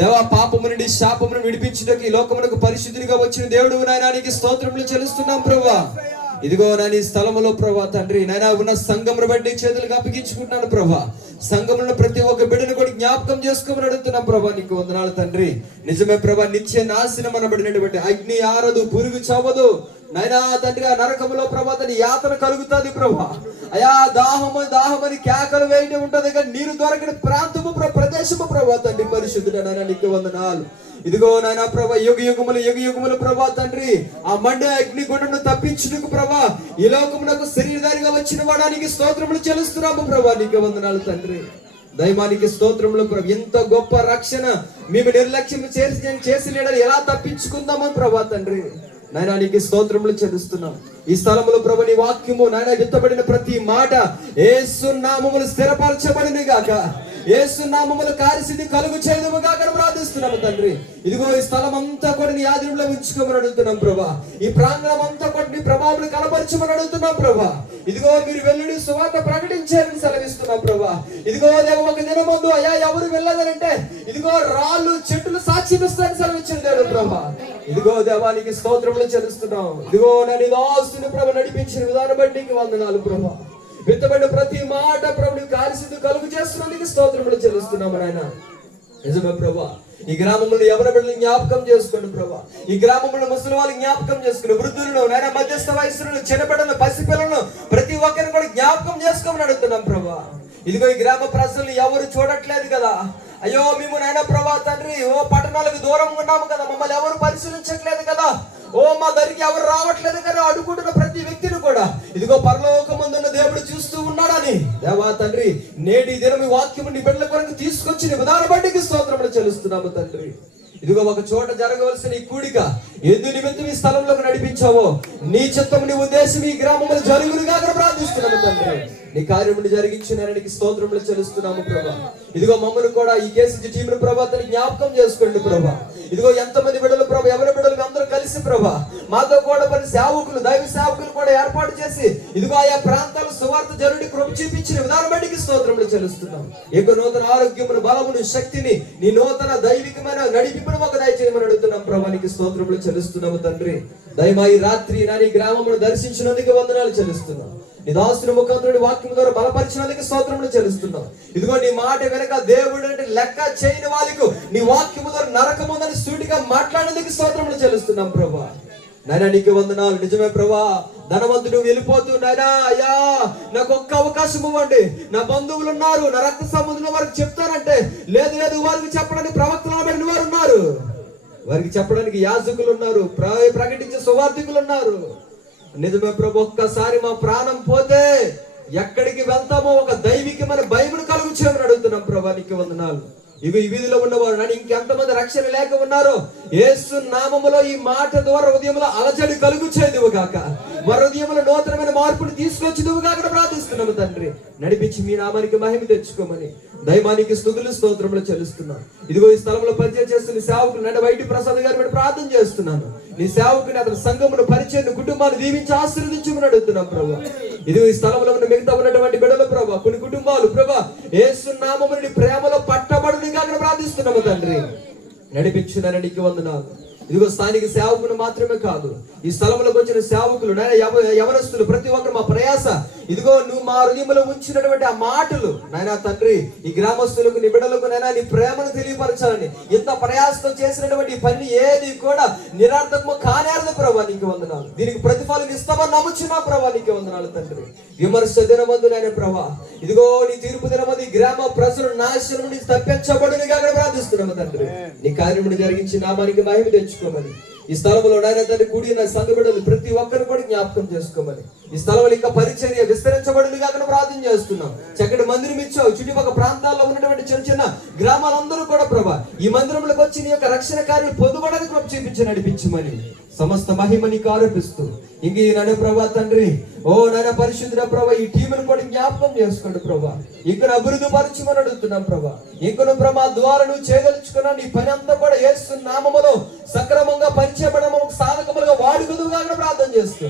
దేవా పాపము నుండి శాపమును విడిపించుటకు ఈ లోకమునకు పరిశుద్ధుడిగా వచ్చిన దేవుడు నాయనానికి స్తోత్రములు చెల్లిస్తున్నాం ప్రభా. ఇదిగో నాని స్థలములో ప్రభా తండ్రి నాయన ఉన్న సంఘమును బట్టి చేతులకు అప్పగించుకుంటున్నాను ప్రభా. సంఘములను ప్రతి ఒక్క బిడ్డను కూడా జ్ఞాపకం చేసుకోమని అడుగుతున్నాం ప్రభా. నీకు వందనాలు తండ్రి. నిజమే ప్రభా, నిత్య నాశనం అనబడినటువంటి అగ్ని ఆరదు, పురుగు చావదు నాయనా తండ్రి. ఆ నరకములో ప్రభా తన యాతన కలుగుతుంది ప్రభా. అయా దాహమని కేకలు వేయడం ఉంటది కానీ నీరు దొరకని ప్రాంతము ప్రదేశము ప్రభా తండ్రి పరిశుద్ధుడు నాయన నీకు వందనాలు. ఇదిగో నాయన ప్రభా యుగ యుగములు ప్రభా తండ్రి ఆ మండే అగ్ని గుండను తప్పించుటకు ప్రభా ఈ లోకమునకు శరీరధారిగా వచ్చిన వాడానికి స్తోత్రములు చెల్లిస్తున్నాము ప్రభా. నీకు వందనాలు తండ్రి. దైవానికి స్తోత్రములు ప్రభు. ఎంత గొప్ప రక్షణ మేము నిర్లక్ష్యం చేసి ఎలా తప్పించుకుందామో ప్రభా తండ్రి. నాయన నీకు స్తోత్రములు చెల్లిస్తున్నాం. ఈ స్థలంలో ప్రభు నీ వాక్యము నాయన విత్తబడిన ప్రతి మాట యేసు నామములు స్థిరపరచబడిన గాక, యేసు నామములు కార్యసిద్ధి కలుగు చేయదుము గాక ప్రార్థిస్తున్నాము తండ్రి. ఇదిగో ఈ స్థలం అంతా కూడా నీ ఆధీనంలో ఉంచుకోమని అడుగుతున్నాం ప్రభా. ఈ ప్రాంగణం అంతా కూడా నీ ప్రభావం కనపరచమని అడుగుతున్నాం ప్రభా. ఇదిగో మీరు వెళ్ళుడి సువార్త ప్రకటించారని సెలవిస్తున్నాం ప్రభా. ఇదిగో దేవు ఒక దినం ముందు అయ్యా ఎవరు వెళ్ళదనంటే ఇదిగో రాళ్ళు చెట్టులు సాక్ష్యం ఇస్తారని సెలవిచ్చిన దేవుడు ప్రభా. ఇదిగో దేవానికి స్తోత్రములు చెల్లిస్తున్నాం. ఇదిగో నన్ను దాస్తుని ప్రభు నడిపించిన విధానం బట్టి నీకు వందనాలు ప్రభా. విత్తబడిన ప్రతి మాట ప్రభుని కార్యసిద్ధి కలుగు చేస్తున్నందుకు స్తోత్రములు చెల్లిస్తున్నాము నాయన. నిజమే ప్రభా, ఈ గ్రామంలో ఎవరి బిడ్డలు జ్ఞాపకం చేసుకోండి ప్రభా. ఈ గ్రామంలో ముసలి వాళ్ళు జ్ఞాపకం చేసుకుని, వృద్ధులను నాయన మధ్యస్థ వయస్సులను, చిన్నబిడ్డలను, పసిపిల్లలను ప్రతి ఒక్కరిని కూడా జ్ఞాపకం చేసుకోమని అడుగుతున్నాం ప్రభా. ఇదిగో ఈ గ్రామ ప్రజలు ఎవరు చూడట్లేదు కదా. అయ్యో మేము నాయన ప్రభా తండ్రి ఓ పట్టణాలకు దూరంగా ఉన్నాము కదా, మమ్మల్ని ఎవరు పరిశీలించట్లేదు కదా, ఓ మా దగ్గరికి ఎవరు రావట్లేదు కదా అడుగుతున్న ప్రతి వ్యక్తిని కూడా ఇదిగో పరలోకమందున్న దేవుడు చూస్తూ ఉన్నాడని దేవా తండ్రి నేటి దినం ఈ వాక్యము నీ బిడ్డల కొరకు తీసుకొచ్చి నీ విధాన బట్టికి స్తోత్రములు చెల్లిస్తున్నాము తండ్రి. ఇదిగో ఒక చోట జరగవలసిన ఈ కూడిక ఎందు నిమిత్తం ఈ స్థలంలోకి నడిపించావో నీ చిత్తము నీ ఉద్దేశం ఈ గ్రామంలో జరుగునుగా ప్రార్థిస్తున్నాము తండ్రి. నీ కార్యముని జరిగించినానికి స్తోత్రములు చెల్లిస్తున్నాము ప్రభా. ఇదిగో మమ్మల్ని కూడా ఈ కేసు టీమును ప్రభా తన జ్ఞాపకం చేసుకోండి ప్రభా. ఇదిగో ఎంతమంది బిడ్డలు ప్రభా, ఎవరి బిడ్డలు అందరూ కలిసి ప్రభా మాతో కూడా పని సేవకులు, దైవ సేవకులు కూడా ఏర్పాటు చేసి ఇదిగో ఆయా ప్రాంతాలు సువార్త జరుడి కృప చూపించిన విధానం బట్టికి స్తోత్రములు చెల్లిస్తున్నాం. ఇక నూతన ఆరోగ్యమును, బలమును, శక్తిని, నీ నూతన దైవికమైన నడిపింపును ఒక దయచేయమని అడుగుతున్నాం ప్రభా. నీకు స్తోత్రములు చెల్లిస్తున్నాము తండ్రి. దయమా ఈ రాత్రి నా నీ గ్రామమును దర్శించినందుకు వందనాలు చెల్లిస్తున్నాం. నీ దాసుని ముఖాంతుడి వాక్యం ద్వారా బలపరిచినందుకు స్తోత్రములు చెల్లిస్తున్నాం. ఇదిగో నీ మాట వెనక దేవుడు అంటే లెక్క చేయని వాళ్ళకు నీ వాక్యము ద్వారా నరకముందని సూటిగా మాట్లాడేందుకు స్తోత్రములు చెల్లిస్తున్నాం ప్రభా. నాయన నీకు వందనాలు. నిజమే ప్రభా, ధనవంతుడు వెళ్ళిపోతూ నాయనా అయ్యా నాకు ఒక్క అవకాశం ఇవ్వండి, నా బంధువులు ఉన్నారు, నా రక్త సంబంధులు వారికి చెప్తానంటే లేదు లేదు వారికి చెప్పడానికి ప్రవక్తలు పెట్టిన వారు ఉన్నారు, వారికి చెప్పడానికి యాజకులు ఉన్నారు, ప్రకటించే సువార్థికులు ఉన్నారు. నిజమే ప్రభు, ఒక్కసారి మా ప్రాణం పోతే ఎక్కడికి వెళ్తామో ఒక దైవికమైన భయమును కలుగు చేయమని అడుగుతున్నాం ప్రభా. నీకు వందనాలు. ఇవి ఈ వీధిలో ఉన్నవారు నన్ను ఇంకెంతమంది రక్షణ లేక ఉన్నారో యేసు నామములో ఈ మాట ద్వారా హృదయంలో అలజడి కలుగు చేయదువు గాక, వారి హృదయంలో నూతనమైన మార్పును తీసుకొచ్చిదువు గాక ప్రార్థిస్తున్నాము తండ్రి. నడిపించి మీ నామానికి మహిమ తెచ్చుకోమని దైవానికి స్తుతులు స్తోత్రములు చెల్లిస్తున్నాం. ఇదిగో ఈ స్థలంలో పరిచయం చేస్తున్న సేవకులు నన్ను వైటి ప్రసాద్ గారి మీద ప్రార్థన చేస్తున్నాను. నీ సేవకుని అతని సంఘమును పరిచయం కుటుంబాన్ని దీవించి ఆశీర్వదించమని అడుగుతున్నాం ప్రభా. ఇదిగో ఈ స్థలంలో ఉన్న మిగతా ఉన్నటువంటి బిడ్డలు ప్రభా, కొన్ని కుటుంబాలు ప్రభా యేసు నామముని ప్రేమలో పట్టబడుని కాక ప్రార్థిస్తున్నాము తండ్రి. నడిపించునని నీకు వందనాలు. ఇదిగో స్థానిక సేవకులు మాత్రమే కాదు, ఈ స్థలంలోకి వచ్చిన సేవకులు యవనస్తులు ప్రతి ఒక్కరు మా ప్రయాస ఇదిగో నువ్వు మా హృదయంలో ఉంచినటువంటి ఆ మాటలు నాయనా తండ్రి ఈ గ్రామస్తులకు నీ బిడ్డలకు నైనా నీ ప్రేమను తెలియపరచాలని ఇంత ప్రయాసంతో చేసినటువంటి పని ఏది కూడా నిరర్థకము కానేరదు ప్రభా. నీకు వందనాలు. దీనికి ప్రతిఫలం ఇస్తామని నమ్ముచున్నా ప్రభా. నీకు వందనాలు తండ్రి. విమర్శ దినమందు నాయన ప్రభా ఇదిగో నీ తీర్పు దినమందు గ్రామ ప్రజలు నాశనం నుంచి తప్పించబడుని కాక ప్రార్థిస్తున్నాము తండ్రి. నీ కార్యమును జరిగించి నామానికి మహిమ తెచ్చుకోమని ఈ స్థలంలో నాయన తండ్రి కూడిన సంఘ బిడ్డలు ప్రతి ఒక్కరు కూడా జ్ఞాపకం చేసుకోమని ఈ స్థలంలో ఇంకా పరిచర్య విస్తరించబడును కాక ప్రార్థన చేస్తున్నాం. చక్కటి మందిరం ఇచ్చావు, చుట్టుపక్కల ప్రాంతాల్లో ఉన్నటువంటి చిన్న చిన్న గ్రామాలందరూ కూడా ప్రభా ఈ మందిరంలోకి వచ్చి నీ యొక్క రక్షణ కార్యాలు పొందుకోవడానికి కృప చూపించి నడిపించమని సమస్త మహిమ నీకు ఆరోపిస్తూ ఇంక నన్ను ప్రభా తండ్రి ఓ నాయన పరిశుద్ధ ప్రభా ఈ టీమును కూడా జ్ఞాపకం చేసుకోండి ప్రభా. ఇక్కడ అభివృద్ధి పరచమని అడుగుతున్నాం ప్రభా. ఇంకను ప్రభా ద్వారా నువ్వు చేయదలుచుకున్నా నీ పని అంతా కూడా యేసు నామములో సక్రమంగా పరిచయపడము సాధకములుగా వాడుకుదుగా ప్రార్థన చేస్తూ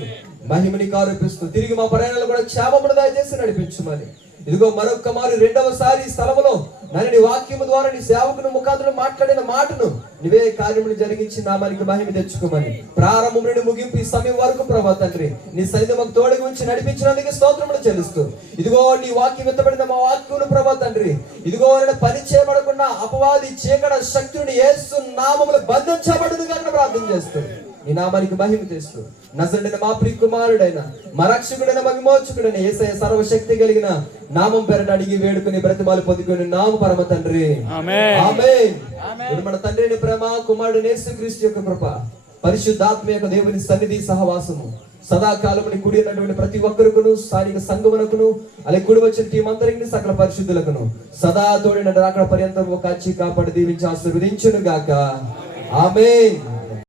మహిమని ఆరోపిస్తూ తిరిగి మా ప్రయాణాలు కూడా క్షేమమును దయచేసి నడిపించమని ఇదిగో మరొక మారు రెండవసారి ఈ స్థలములో నన్ను నీ వాక్యము ద్వారా నీ సేవకుని ముఖాంతరం మాట్లాడిన మాటను నీవే కార్యమును జరిగించి నామానికి మహిమ తెచ్చుకోమని ప్రారంభం నుండి ముగింపు ఈ సమయం వరకు ప్రభా తండ్రి నీ సైతం మాకు తోడుగా ఉంచి నడిపించినందుకు స్తోత్రములు చెల్లిస్తూ ఇదిగో నీ వాక్యం ఎత్తబడిన మా వాక్యమును ప్రభా తండ్రి ఇదిగో నేను పని చేయబడకుండా అపవాది చీకట శక్తుని యేసు నామములు బంధించబడునుగా ప్రార్థన చేస్తూ నీ నామానికి మహిమ తెస్తూ నజరుడైన మా ప్రియ కుమారుడైన మా రక్షకుడైన మా విమోచకుడైన యేసయ్య సర్వశక్తి కలిగిన నామం పేరట అడిగి వేడుకుని బ్రతిమాలు పొందుకొని నామ పరమ తండ్రి ఆమేన్. మన తండ్రిని ప్రేమ కుమారుడు యేసుక్రీస్తు యొక్క కృప పరిశుద్ధాత్మ యొక్క దేవుని సన్నిధి సహవాసము సదాకాలముని కూడి ఉన్నటువంటి ప్రతి ఒక్కరుకును స్థానిక సంఘమునకును అలాగే కూడి వచ్చిన టీం అందరికి సకల పరిశుద్ధులకును సదా తోడిన రాకడ పర్యంతం కాచి కాపాడి దీవించి ఆశీర్వదించును గాక. ఆమేన్.